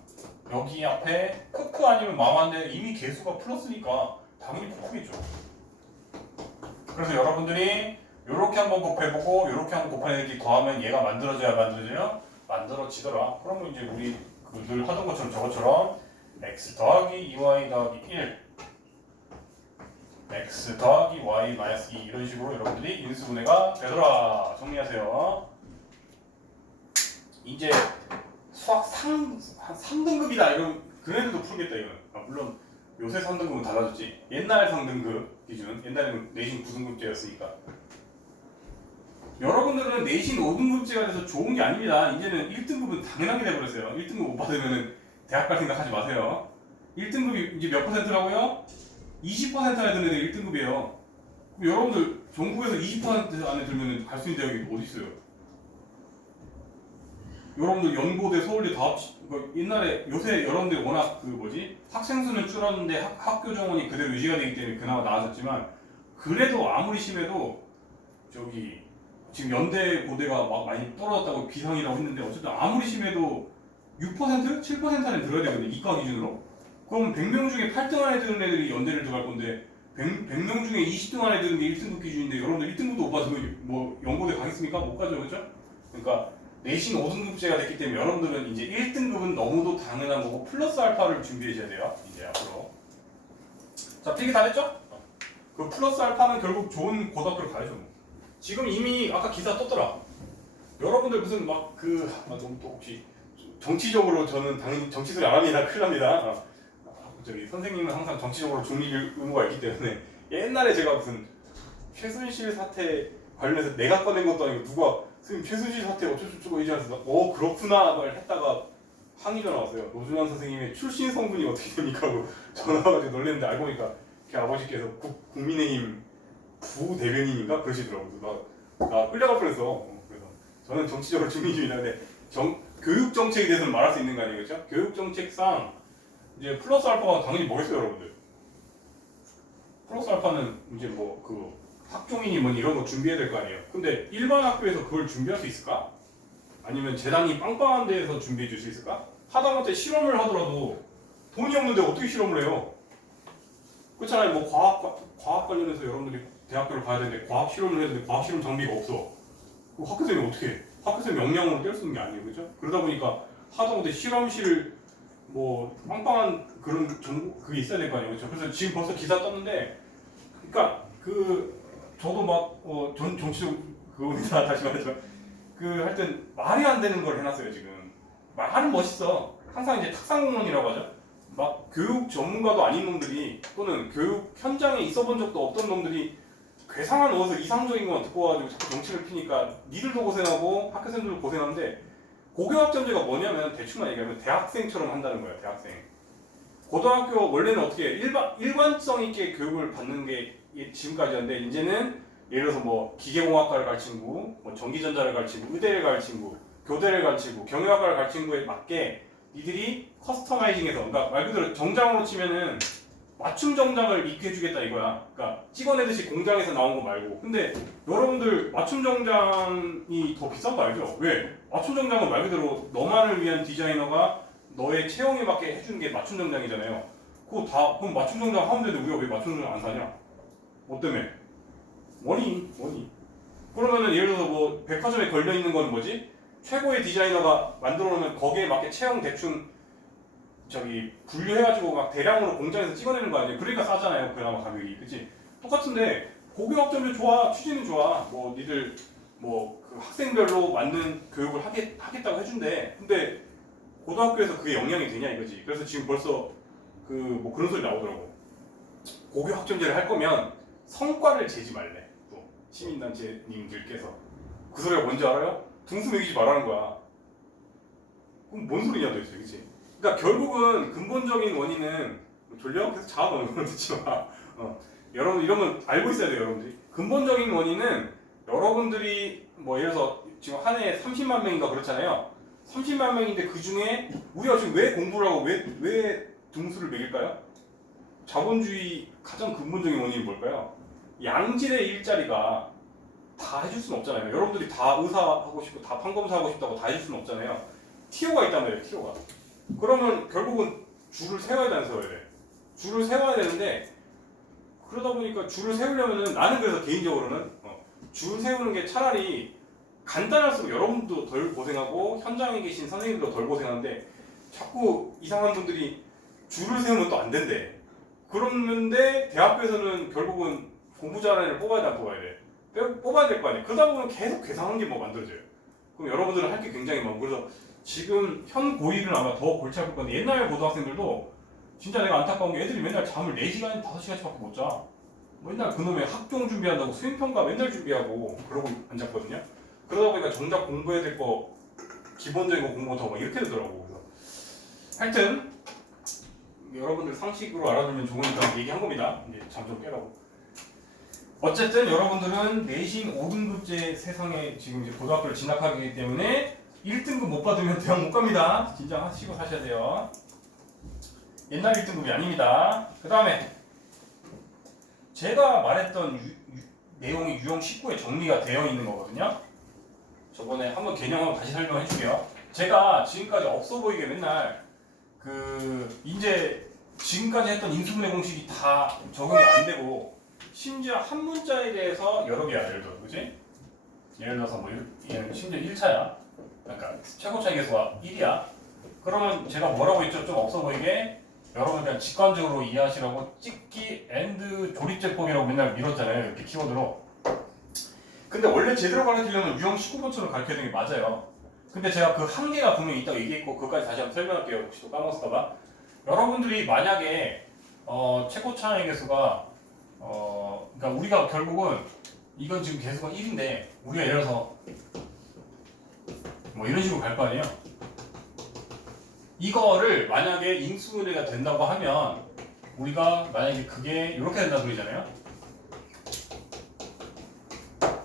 여기 앞에 푸프 아니면 마마인데 이미 개수가 플러스니까 당연히 푸프겠죠. 그래서 여러분들이 요렇게 한번 곱해보고 요렇게 한번 곱해내기 더하면 얘가 만들어져야 만들어져요? 만들어지더라. 그러면 이제 우리 늘 하던 것처럼 저것처럼 x 더하기 2y 더하기 1 x 더하기 y 마이너스 2 이런 식으로 여러분들이 인수분해가 되더라. 정리하세요. 이제 수학 3등급이다 이런 그런 애들도 풀겠다 이건. 물론 요새 3등급은 달라졌지. 옛날 3등급 기준, 옛날에는 내신 9등급제였으니까. 여러분들은 내신 5등급제가 돼서 좋은 게 아닙니다. 이제는 1등급은 당연하게 돼버렸어요. 1등급 못 받으면 대학 갈 생각 하지 마세요. 1등급이 이제 몇 %라고요? 20% 안에 드는 애들 1등급이에요. 여러분들 전국에서 20% 안에 들면 갈 수 있는 대학이 어디 있어요? 여러분들 연고대, 서울대 다 옛날에 요새 여러분들 워낙 학생 수는 줄었는데 학교 정원이 그대로 유지가 되기 때문에 그나마 나아졌지만 그래도 아무리 심해도 지금 연대 고대가 막 많이 떨어졌다고 비상이라고 했는데 어쨌든 아무리 심해도 6%? 7% 안에 들어야 되거든요. 이과 기준으로. 그럼 100명 중에 8등 안에 드는 애들이 연대를 들어갈 건데 100명 중에 20등 안에 드는 게 1등급 기준인데 여러분들 1등급도 못 받으면 뭐 연고대 가겠습니까? 못 가죠, 그렇죠? 그러니까 내신 5등급제가 됐기 때문에 여러분들은 이제 1등급은 너무도 당연한 거고 플러스 알파를 준비해 줘야 돼요. 이제 앞으로. 자, 필기 다 됐죠? 그 플러스 알파는 결국 좋은 고등학교를 가야죠. 지금 이미 아까 기사 떴더라. 여러분들 무슨 너무 또 혹시 정치적으로 저는 당연히 정치 소리 안 합니다. 큰일 납니다. 선생님은 항상 정치적으로 중립 의무가 있기 때문에 옛날에 제가 무슨 최순실 사태 관련해서 내가 꺼낸 것도 아니고 누가 선생님 최순실 사태 어쩌고저쩌고 얘기하면서 그렇구나 말 했다가 항의가 나왔어요. 노준환 선생님의 출신 성분이 어떻게 됩니까? 하고 전화 와가지고 놀랬는데 알고 보니까 걔 아버지께서 국민의힘 부대변인인가 그러시더라고요. 나 끌려갈 뻔했어. 그래서 저는 정치적으로 중립주의인데 교육 정책에 대해서는 말할 수 있는 거 아니에요, 그렇죠? 교육 정책상 이제 플러스 알파가 당연히 뭐겠어요, 여러분들? 플러스 알파는 이제 학종이니 뭐니 이런 거 준비해야 될 거 아니에요. 근데 일반 학교에서 그걸 준비할 수 있을까? 아니면 재단이 빵빵한 데에서 준비해 줄 수 있을까? 하다못해 실험을 하더라도 돈이 없는데 어떻게 실험을 해요? 그렇잖아요. 과학 관련해서 여러분들이 대학교를 가야 되는데 과학 실험을 해야 되는데 과학 실험 장비가 없어. 학교생이 어떻게 해? 학교생 역량으로 뗄 수 있는 게 아니에요, 그렇죠? 그러다 보니까 하다못해 실험실 빵빵한 그런 그게 있어야 될 거 아니에요, 그렇죠? 그래서 지금 벌써 기사 떴는데, 그러니까 저도 정치적 그겁니다. 다시 말하지만 하여튼 말이 안 되는 걸 해놨어요 지금. 말은 멋있어. 항상 이제 탁상공론이라고 하죠. 막 교육 전문가도 아닌 놈들이 또는 교육 현장에 있어본 적도 없던 놈들이 괴상한 어디서 이상적인 것만 듣고 와가지고 자꾸 정책을 피니까 니들도 고생하고 학교생들도 고생하는데 고교학점제가 뭐냐면 대충만 얘기하면 대학생처럼 한다는 거예요. 대학생. 고등학교 원래는 어떻게 일관성 있게 교육을 받는 게 지금까지였는데 이제는 예를 들어서 뭐 기계공학과를 갈 친구, 뭐 전기전자를 갈 친구, 의대를 갈 친구, 교대를 갈 친구, 경영학과를 갈 친구에 맞게 이들이 커스터마이징해서 그러니까 말 그대로 정장으로 치면은 맞춤 정장을 입게 해주겠다 이거야. 그러니까 찍어내듯이 공장에서 나온 거 말고. 근데 여러분들 맞춤 정장이 더 비싼 거 알죠? 왜? 맞춤 정장은 말 그대로 너만을 위한 디자이너가 너의 체형에 맞게 해주는 게 맞춤 정장이잖아요. 그럼 맞춤 정장 하면 되는데 우리가 왜 맞춤 정장 안 사냐? 뭐 때문에? 머니. 그러면은 예를 들어서 뭐 백화점에 걸려 있는 건 뭐지? 최고의 디자이너가 만들어 놓으면 거기에 맞게 체형 대충 분류해가지고 막 대량으로 공장에서 찍어내는 거 아니에요? 그러니까 싸잖아요. 그나마 가격이, 그치? 똑같은데 고교학점제 좋아, 취지는 좋아. 뭐 니들 그 학생별로 맞는 교육을 하겠다고 해준대. 근데 고등학교에서 그게 영향이 되냐 이거지. 그래서 지금 벌써 그런 소리 나오더라고. 고교학점제를 할 거면 성과를 재지 말래. 또 시민단체님들께서 그 소리가 뭔지 알아요? 등수 매기지 말라는 거야. 그럼 뭔 소리냐 도대체, 그치? 그러니까 결국은 근본적인 원인은 졸려? 계속 자아 넣는 거 듣지 마. 여러분 이런 건 알고 있어야 돼요, 여러분들이. 근본적인 원인은 여러분들이 뭐 예를 들어서 지금 한 해에 30만 명인가 그렇잖아요. 30만 명인데 그 중에 우리가 지금 왜 공부를 하고 왜 등수를 매길까요? 자본주의 가장 근본적인 원인이 뭘까요? 양질의 일자리가 다 해줄 수는 없잖아요. 여러분들이 다 의사 하고 싶고 다 판검사 하고 싶다고 다 해줄 수는 없잖아요. 티오가 있단 말이에요, 티오가. 그러면 결국은 줄을 세워야 돼, 안 세워야 돼? 줄을 세워야 되는데 그러다 보니까 줄을 세우려면은 나는 그래서 개인적으로는 줄 세우는 게 차라리 간단할수록 여러분도 덜 고생하고 현장에 계신 선생님도 덜 고생하는데 자꾸 이상한 분들이 줄을 세우면 또 안 된대. 그러는데 대학교에서는 결국은 공부 잘하는 애를 뽑아야 돼, 안 뽑아야 돼? 뽑아야 될 거 아니에요. 그러다 보면 계속 괴상한 게 뭐 만들어져요. 그럼 여러분들은 할 게 굉장히 많고 그래서 지금 현 고1은 아마 더 골치 아플 건데 옛날 고등학생들도 진짜 내가 안타까운 게 애들이 맨날 잠을 4시간, 5시간씩밖에 못 자. 맨날 그놈의 학종 준비한다고 수행평가 맨날 준비하고 그러고 앉았거든요. 그러다 보니까 정작 공부해야 될 거 기본적인 거 공부 못하고 막 이렇게 되더라고. 그래서 하여튼 여러분들 상식으로 알아두면 좋으니까 얘기한 겁니다. 이제 잠 좀 깨라고. 어쨌든 여러분들은 내신 5등급제 세상에 지금 이제 고등학교를 진학하기 때문에 1등급 못 받으면 대학 못 갑니다. 긴장하시고 사셔야 돼요. 옛날 1등급이 아닙니다. 그 다음에 제가 말했던 내용이 유형 19에 정리가 되어 있는 거거든요. 저번에 한번 개념을 다시 설명해 줄게요. 제가 지금까지 없어 보이게 맨날 이제 지금까지 했던 인수분해 공식이 다 적용이 안 되고 심지어 한 문자에 대해서 여러 개야. 예를 들어, 그지? 예를 들어서 얘는 심지어 1차야. 그러니까 최고 차이 계수가 1이야. 그러면 제가 뭐라고 했죠? 좀 없어 보이게 여러분 그냥 직관적으로 이해하시라고 찍기 앤드 조립제법이라고 맨날 밀었잖아요. 이렇게 키워드로. 근데 원래 제대로 가르치려면 유형 19번처럼 가르쳐야 되는 게 맞아요. 근데 제가 그 한계가 분명히 있다고 얘기했고 그것까지 다시 한번 설명할게요. 혹시 또 까먹었을까봐. 여러분들이 만약에 최고 차이 계수가 그러니까 우리가 결국은 이건 지금 계수가 1인데 우리가 예를 들어서 뭐 이런 식으로 갈 거 아니에요. 이거를 만약에 인수분해가 된다고 하면 우리가 만약에 그게 이렇게 된다 소리잖아요.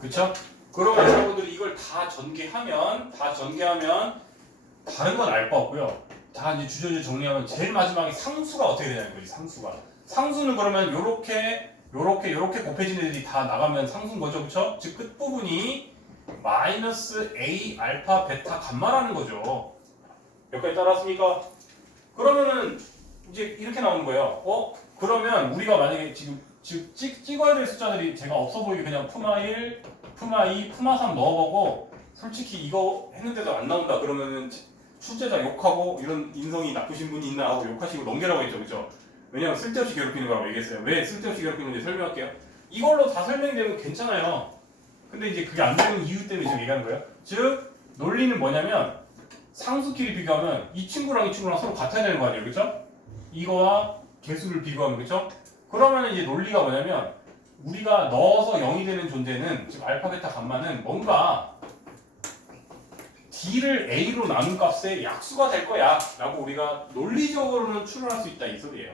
그쵸? 그러면 여러분들이 이걸 다 전개하면 다른 건 알 거 없고요. 다 이제 주저주 정리하면 제일 마지막에 상수가 어떻게 되냐는 거지. 상수는 그러면 요렇게 곱해진 애들이 다 나가면 상수인 거죠. 그쵸? 즉 끝부분이 마이너스 A 알파 베타 감마라는 거죠. 여기까지 따라왔습니까? 그러면은 이제 이렇게 나오는 거예요. 그러면 우리가 만약에 지금 찍어야 될 숫자들이 제가 없어 보이게 그냥 푸마 1, 푸마 2, 푸마 3 넣어보고 솔직히 이거 했는데도 안 나온다 그러면은 출제자 욕하고 이런 인성이 나쁘신 분이 있나 하고 욕하시고 넘기라고 했죠. 그죠? 왜냐면 쓸데없이 괴롭히는 거라고 얘기했어요. 왜 쓸데없이 괴롭히는지 설명할게요. 이걸로 다 설명되면 괜찮아요. 근데 이제 그게 안 되는 이유 때문에 지금 얘기하는 거예요. 즉 논리는 뭐냐면 상수끼리 비교하면 이 친구랑 서로 같아야 되는 거 아니에요, 그렇죠? 이거와 개수를 비교하면 그렇죠? 그러면 이제 논리가 뭐냐면 우리가 넣어서 0이 되는 존재는 즉 알파, 베타, 감마는 뭔가 D를 A로 나눈 값의 약수가 될 거야 라고 우리가 논리적으로는 추론할 수 있다 이 소리예요.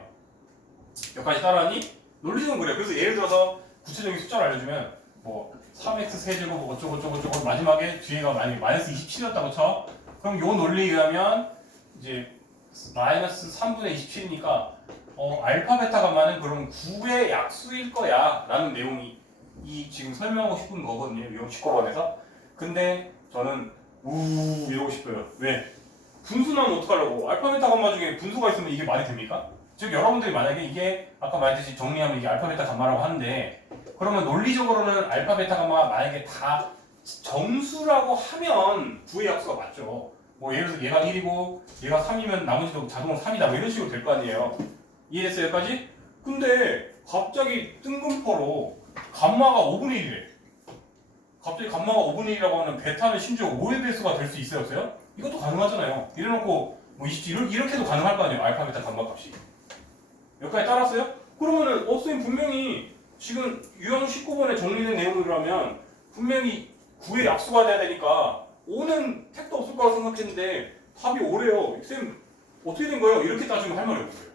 여기까지 따라하니? 논리적으로 그래요. 그래서 예를 들어서 구체적인 숫자를 알려주면 뭐 3x 세제곱 뭐 어쩌고 마지막에 뒤에가 만약에 마이너스 27이었다고 쳐. 그럼 요 논리에 의하면 이제 마이너스 3분의 27이니까 알파 베타 감마는 그럼 9의 약수일 거야 라는 내용이 이 지금 설명하고 싶은 거거든요. 유형 19번에서. 근데 저는 이러고 싶어요. 왜? 분수 나오면 어떡하려고? 알파 베타 감마 중에 분수가 있으면 이게 말이 됩니까? 즉 여러분들이 만약에 이게 아까 말했듯이 정리하면 이게 알파 베타 감마라고 하는데 그러면 논리적으로는 알파 베타 감마가 만약에 다 정수라고 하면 9의 약수가 맞죠. 뭐 예를 들어서 얘가 1이고 얘가 3이면 나머지도 자동으로 3이다 뭐 이런 식으로 될 거 아니에요. 이해됐어요 여기까지? 근데 갑자기 뜬금포로 감마가 5분의 1이래. 갑자기 감마가 5분의 1이라고 하면 베타는 심지어 5의 배수가 될 수 있어요 없어요? 이것도 가능하잖아요. 이래놓고 뭐 27, 이렇게도 가능할 거 아니에요. 알파 베타 감마 값이. 여기까지 따랐어요? 그러면은 선생님 분명히 지금 유형 19번에 정리된 내용이라면 분명히 9의 약수가 돼야 되니까 5는 택도 없을 거라고 생각했는데 답이 5래요. 쌤 어떻게 된 거예요? 이렇게 따지면 할 말이 없어요.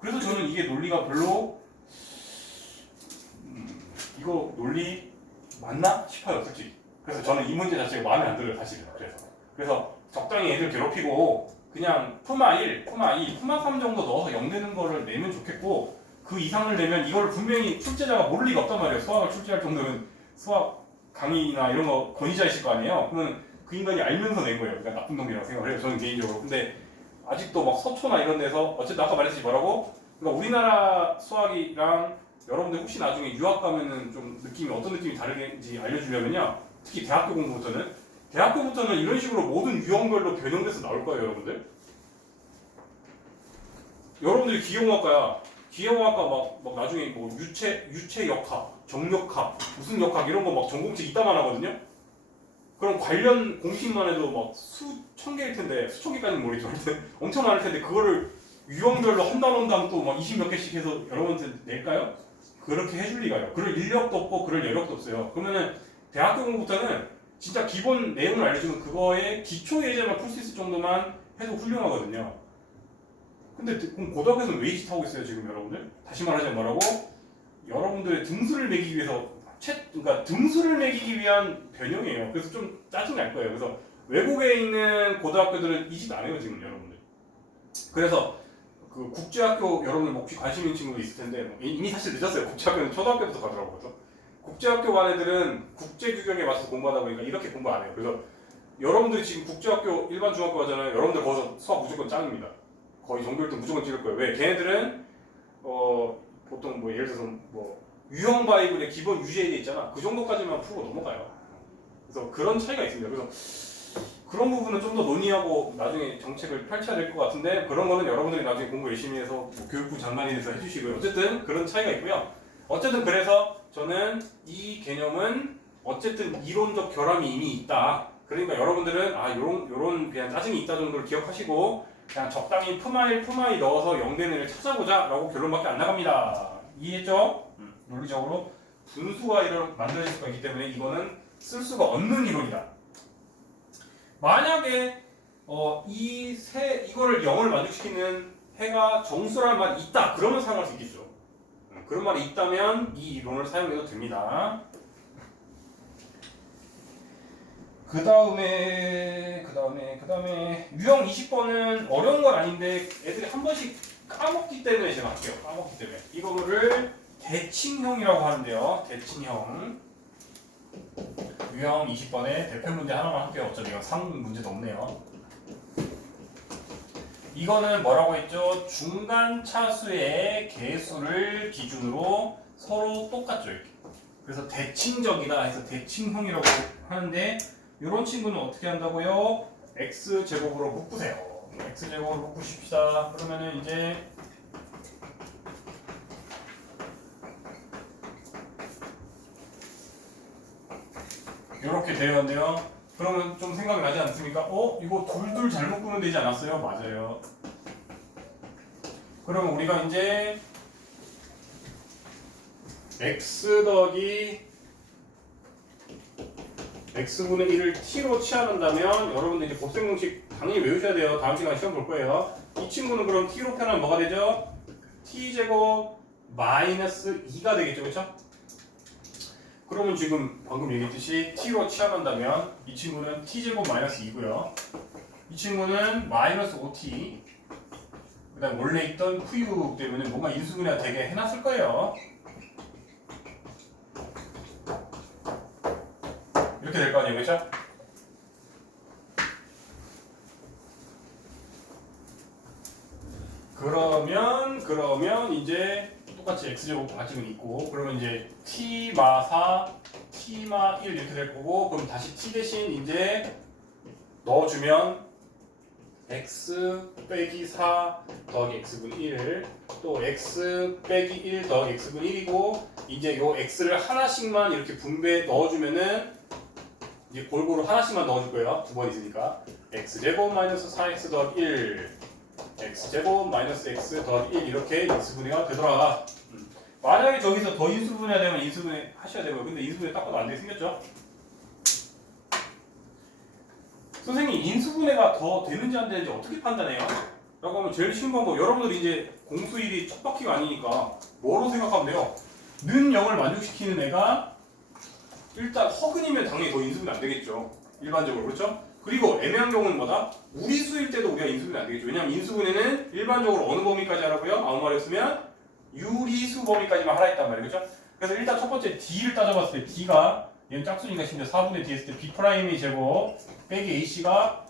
그래서 저는 이게 논리가 별로 이거 논리 맞나 싶어요 솔직히. 그래서 저는 이 문제 자체가 마음에 안 들어요 사실은. 그래서 적당히 애들 괴롭히고 그냥 푸마 1, 푸마 2, 푸마 3 정도 넣어서 0 되는 거를 내면 좋겠고 그 이상을 내면 이걸 분명히 출제자가 모를 리가 없단 말이에요. 수학을 출제할 정도면 수학 강의나 이런 거 권위자이실 거 아니에요. 그러면 그 인간이 알면서 낸 거예요. 그러니까 나쁜 놈이라고 생각을 해요. 저는 개인적으로. 근데 아직도 막 서초나 이런 데서 어쨌든 아까 말했듯이 뭐라고? 그러니까 우리나라 수학이랑 여러분들 혹시 나중에 유학 가면은 좀 느낌이 어떤 느낌이 다르겠는지 알려주려면요. 특히 대학교 공부부터는 이런 식으로 모든 유형별로 변형돼서 나올 거예요, 여러분들. 여러분들이 기형학과야. 기형학과 막 나중에 뭐 유체 역학, 정역학, 무슨 역학 이런 거 막 전공책 이따만 하거든요. 그럼 관련 공식만 해도 막 수천 개일 텐데 수천 개까지는 모르겠지만 엄청 많을 텐데 그거를 유형별로 한 단원 또 막 20몇 개씩 해서 여러분한테 낼까요? 그렇게 해줄 리가요. 그럴 인력도 없고 그럴 여력도 없어요. 그러면은 대학교 공부부터는 진짜 기본 내용을 알려주면 그거에 기초 예제만 풀 수 있을 정도만 해도 훌륭하거든요. 근데 그럼 고등학교에서는 왜 이 짓 하고 있어요 지금 여러분들? 다시 말하자면 뭐라고? 여러분들의 등수를 매기기 위해서 그러니까 등수를 매기기 위한 변형이에요. 그래서 좀 짜증 날 거예요. 그래서 외국에 있는 고등학교들은 이 짓 안 해요 지금 여러분들. 그래서 그 국제학교 여러분들 혹시 관심 있는 친구도 있을 텐데 이미 사실 늦었어요. 국제학교는 초등학교부터 가더라고요. 그래서 국제학교 반 애들은 국제 규격에 맞춰서 공부하다 보니까 이렇게 공부 안 해요. 그래서 여러분들이 지금 국제학교 일반 중학교 가잖아요. 여러분들 거기서 수학 무조건 짱입니다. 거의 정도 1등 무조건 찍을 거예요. 왜? 걔네들은 보통 뭐 예를 들어서 뭐 유형 바이블의 기본 유제에 있잖아. 그 정도까지만 풀고 넘어가요. 그래서 그런 차이가 있습니다. 그래서 그런 부분은 좀 더 논의하고 나중에 정책을 펼쳐야 될 것 같은데 그런 거는 여러분들이 나중에 공부 열심히 해서 뭐 교육부 장관이 돼서 해주시고요. 어쨌든 그런 차이가 있고요. 어쨌든 그래서 저는 이 개념은 어쨌든 이론적 결함이 이미 있다. 그러니까 여러분들은 요런 그냥 짜증이 있다 정도를 기억하시고 그냥 적당히 푸마 1, 푸마 2 넣어서 0되는 애를 찾아보자 라고 결론밖에 안 나갑니다. 이해했죠? 논리적으로 분수가 만들어질 수가 있기 때문에 이거는 쓸 수가 없는 이론이다. 만약에 이거를 0을 만족시키는 해가 정수라는 말이 있다. 그러면 사용할 수 있겠죠. 그런 말이 있다면 이 이론을 사용해도 됩니다. 그 다음에 유형 20번은 어려운 건 아닌데 애들이 한 번씩 까먹기 때문에 제가 할게요. 까먹기 때문에 이거를 대칭형이라고 하는데요. 대칭형 유형 20번에 대표 문제 하나만 할게요. 어차피 이건 상 문제도 없네요. 이거는 뭐라고 했죠? 중간 차수의 개수를 기준으로 서로 똑같죠. 이렇게. 그래서 대칭적이다 해서 대칭형이라고 하는데 이런 친구는 어떻게 한다고요? x제곱으로 묶으세요. x제곱으로 묶으십시다. 그러면은 이제 이렇게 되었는데요. 그러면 좀 생각이 나지 않습니까? 이거 둘둘 잘못 구면 되지 않았어요? 맞아요. 그러면 우리가 이제 x 더하기 x분의 1을 t로 취하는다면 여러분들 이제 곱셈 공식 당연히 외우셔야 돼요. 다음 시간에 시험 볼 거예요. 이 친구는 그럼 t로 표현하면 뭐가 되죠? t제곱 마이너스 2가 되겠죠, 그렇죠? 그러면 지금 방금 얘기했듯이 t로 취합한다면 이 친구는 t제곱 마이너스 2고요. 이 친구는 마이너스 5t. 그다음 원래 있던 q 때문에 뭔가 인수분해가 되게 해놨을 거예요. 이렇게 될 거 아니에요, 그렇죠? 그러면 이제 똑같이 x제곱 가지고 있고 그러면 이제 t마 4, t마 1 이렇게 될 거고 그럼 다시 t 대신 이제 넣어주면 x 빼기 4 더하기 x분 1 또 x 빼기 1 더하기 x분 1이고 이제 요 x를 하나씩만 이렇게 분배해 넣어주면은 이제 골고루 하나씩만 넣어줄 거예요. 두 번 있으니까 x제곱 마이너스 4x 더하기 1 x제곱 마이너스 x 더하기 1 이렇게 인수분해가 되더라. 만약에 저기서 더 인수분해가 되면 인수분해 하셔야 되고요. 근데 인수분해 딱 봐도 안 되게 생겼죠? 선생님 인수분해가 더 되는지 안 되는지 어떻게 판단해요? 라고 하면 제일 쉬운 방법 여러분들이 이제 공수일이 첫 바퀴가 아니니까 뭐로 생각하면 돼요? 는 0을 만족시키는 애가 일단 허근이면 당연히 더 인수분해 안 되겠죠. 일반적으로 그렇죠? 그리고 애매한 경우는 뭐다? 무리수일 때도 우리가 인수분해 안 되겠죠. 왜냐하면 인수분해는 일반적으로 어느 범위까지 하라고요? 아무 말 없으면 유리수 범위까지만 하라 했단 말이에요. 그렇죠? 그래서 일단 첫 번째 D를 따져봤을 때 D가 얘는 짝수니까 심지어 4분의 D 했을 때 B'의 제곱 빼기 AC가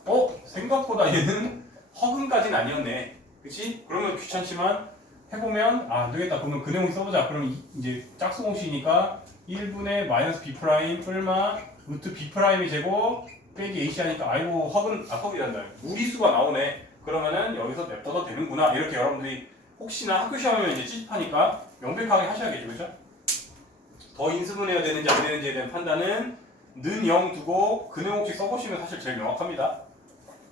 생각보다 얘는 허근까지는 아니었네. 그치? 그러면 귀찮지만 해보면 안 되겠다. 그러면 그 내용 써보자. 그럼 이제 짝수 공식이니까 1분의 마이너스 B' 뿔마 루트 B'의 제곱 빼기 AC 하니까 아이고 허근이란다. 무리수가 나오네. 그러면은 여기서 냅둬도 되는구나. 이렇게 여러분들이 혹시나 학교 시험하면 이제 찝찝하니까 명백하게 하셔야겠죠. 그죠? 더 인수분해야 되는지 안 되는지에 대한 판단은 는 0 두고 근해 공식 써보시면 사실 제일 명확합니다.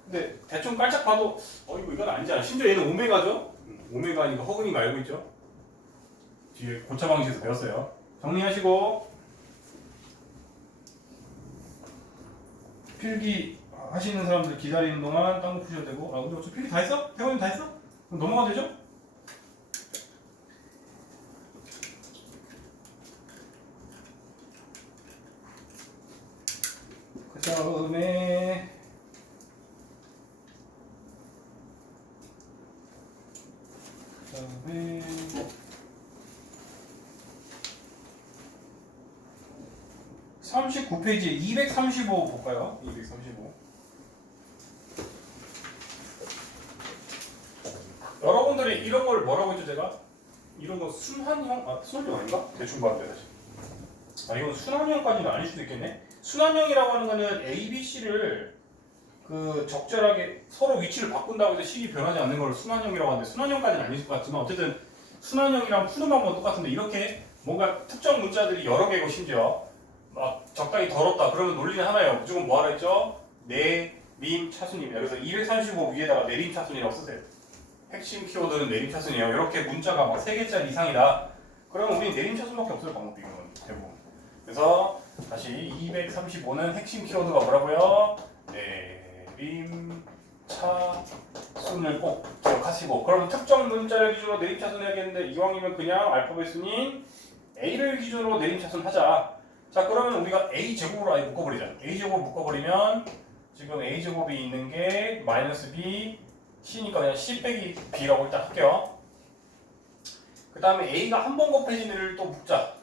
근데 대충 깔짝 봐도 이건 아니잖아. 심지어 얘는 오메가죠? 오메가니까 허근인 거 알고 있죠? 뒤에 고차 방식에서 배웠어요. 정리하시고 필기 하시는 사람들 기다리는 동안 딴 거 푸셔도 되고 근데 어차피 필기 다 했어? 태원님 다 했어? 그럼 넘어가도 되죠? 그 다음에 39페이지 235 볼까요? 235. 여러분들이 이런 걸 뭐라고 했죠 제가? 이런 거 순환형? 순환형 아닌가? 대충 봤는데 사실. 이건 순환형까지는 아닐 수도 있겠네. 순환형이라고 하는 거는 A, B, C를 그 적절하게 서로 위치를 바꾼다고 해서 식이 변하지 않는 걸 순환형이라고 하는데 순환형까지는 아닐 것 같지만 어쨌든 순환형이랑 푸는 방법은 똑같은데 이렇게 뭔가 특정 문자들이 여러 개고 심지어 막 적당히 더럽다 그러면 논리는 하나예요. 무조건 뭐 하라 했죠? 내림 차순입니다. 그래서 235 위에다가 내림 차순이라고 쓰세요. 핵심 키워드는 내림 차순이에요. 이렇게 문자가 막 3개짜리 이상이다. 그러면 우리는 내림 차순밖에 없어요. 방법이 이건 대부분. 그래서 다시 235는 핵심 키워드가 뭐라고요? 내림 차순을 꼭 기억하시고 그럼 특정 문자를 기준으로 내림 차순 해야겠는데 이왕이면 그냥 알파벳 순인 A를 기준으로 내림 차순 하자. 자 그러면 우리가 A제곱으로 아예 묶어버리자. A제곱 묶어버리면 지금 A제곱이 있는 게 마이너스 B C니까 그냥 C 빼기 B라고 일단 할게요. 그 다음에 A가 한 번 곱해진 애를 또 묶자.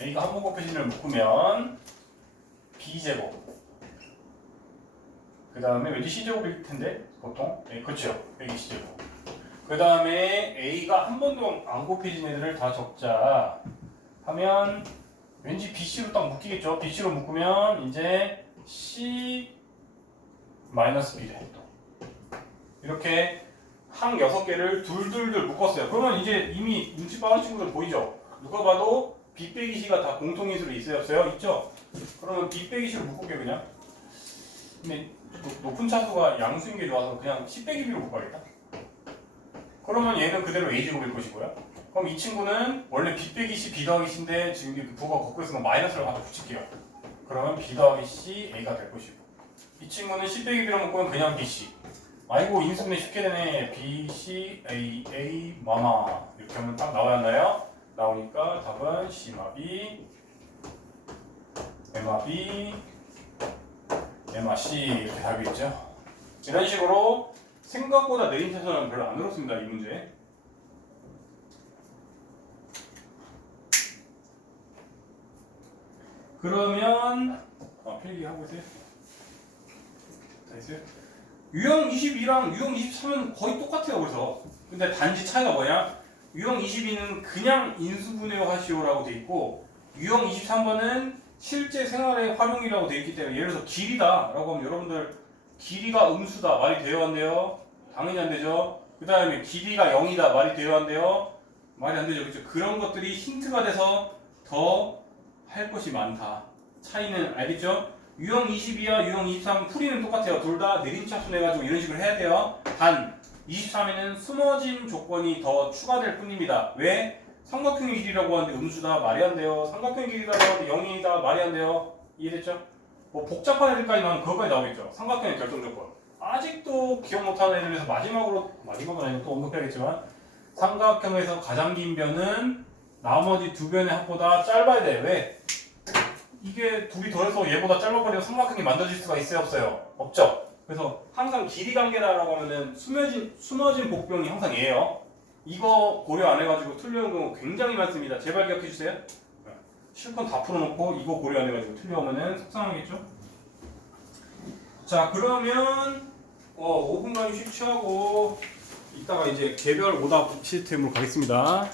A가 한 번 곱해진 애를 묶으면 B제곱 그 다음에 왠지 C제곱일 텐데 보통 그렇죠. 빼기 C제곱 그 다음에 A가 한 번도 안 곱해진 애들을 다 적자 하면 왠지 BC로 딱 묶이겠죠. BC로 묶으면 이제 C 마이너스 B래 또 이렇게 항 6개를 둘둘둘 묶었어요. 그러면 이제 이미 눈치 빠른 친구들 보이죠? 누가 봐도 B 빼기 C가 다 공통인수로 있어요 없어요? 있죠? 그러면 B 빼기 C로 묶을게 그냥. 근데 높은 차수가 양수인 게 좋아서 그냥 C 빼기 B로 묶어야겠다. 그러면 얘는 그대로 A제곱일 것이고요. 그럼 이 친구는 원래 B 빼기 C, B 더하기 C인데 지금 이렇게 부가 걷고 있으면 마이너스를 갖다 붙일게요. 그러면 B 더하기 C, A가 될 것이고 이 친구는 C 빼기 B로 묶으면 그냥 BC. 아이고 인수분해 쉽게 되네. B, C, A, 마마 이렇게 하면 딱 나와야 하나요? 나오니까 답은 C마 B, M마 B, M마 C 이렇게 답이 있죠. 이런 식으로 생각보다 내림차선은 별로 안 어렵습니다. 이 문제. 그러면 필기하고 있어요. 다 있어요? 유형 22랑 유형 23은 거의 똑같아요. 그래서 근데 단지 차이가 뭐냐? 유형 22는 그냥 인수분해하시오라고 돼 있고 유형 23번은 실제 생활의 활용이라고 돼 있기 때문에 예를 들어서 길이다라고 하면 여러분들 길이가 음수다 말이 돼요 안 돼요? 당연히 안 되죠. 그 다음에 길이가 0이다 말이 돼요 안 돼요? 말이 안 되죠. 그렇죠? 그런 것들이 힌트가 돼서 더 할 것이 많다. 차이는 알겠죠? 유형 22와 유형 23 풀이는 똑같아요. 둘 다 내림차순 해가지고 이런 식으로 해야 돼요. 단 23에는 숨어진 조건이 더 추가될 뿐입니다. 왜? 삼각형의 길이라고 하는데 음수다 말이 안 돼요. 삼각형의 길이라고 하는데 0이다 말이 안 돼요. 이해됐죠? 뭐 복잡한 애들까지 나오면 그거까지 나오겠죠. 삼각형의 결정 조건. 아직도 기억 못하는 애들에서 마지막은 아니고 또 언급해야겠지만 삼각형에서 가장 긴 변은 나머지 두 변의 합보다 짧아야 돼. 왜? 이게 둘이 더해서 얘보다 짧아버리면 삼각형이 만들어질 수가 있어요 없어요? 없죠. 그래서 항상 길이 관계다라고 하면은 숨어진 복병이 항상 얘예요. 이거 고려 안 해가지고 틀려온 경우 굉장히 많습니다. 제발 기억해 주세요. 실컷 다 풀어놓고 이거 고려 안 해가지고 틀려오면은 속상하겠죠. 자 그러면 5분간 휴식 취하고 이따가 이제 개별 오답 시스템으로 가겠습니다.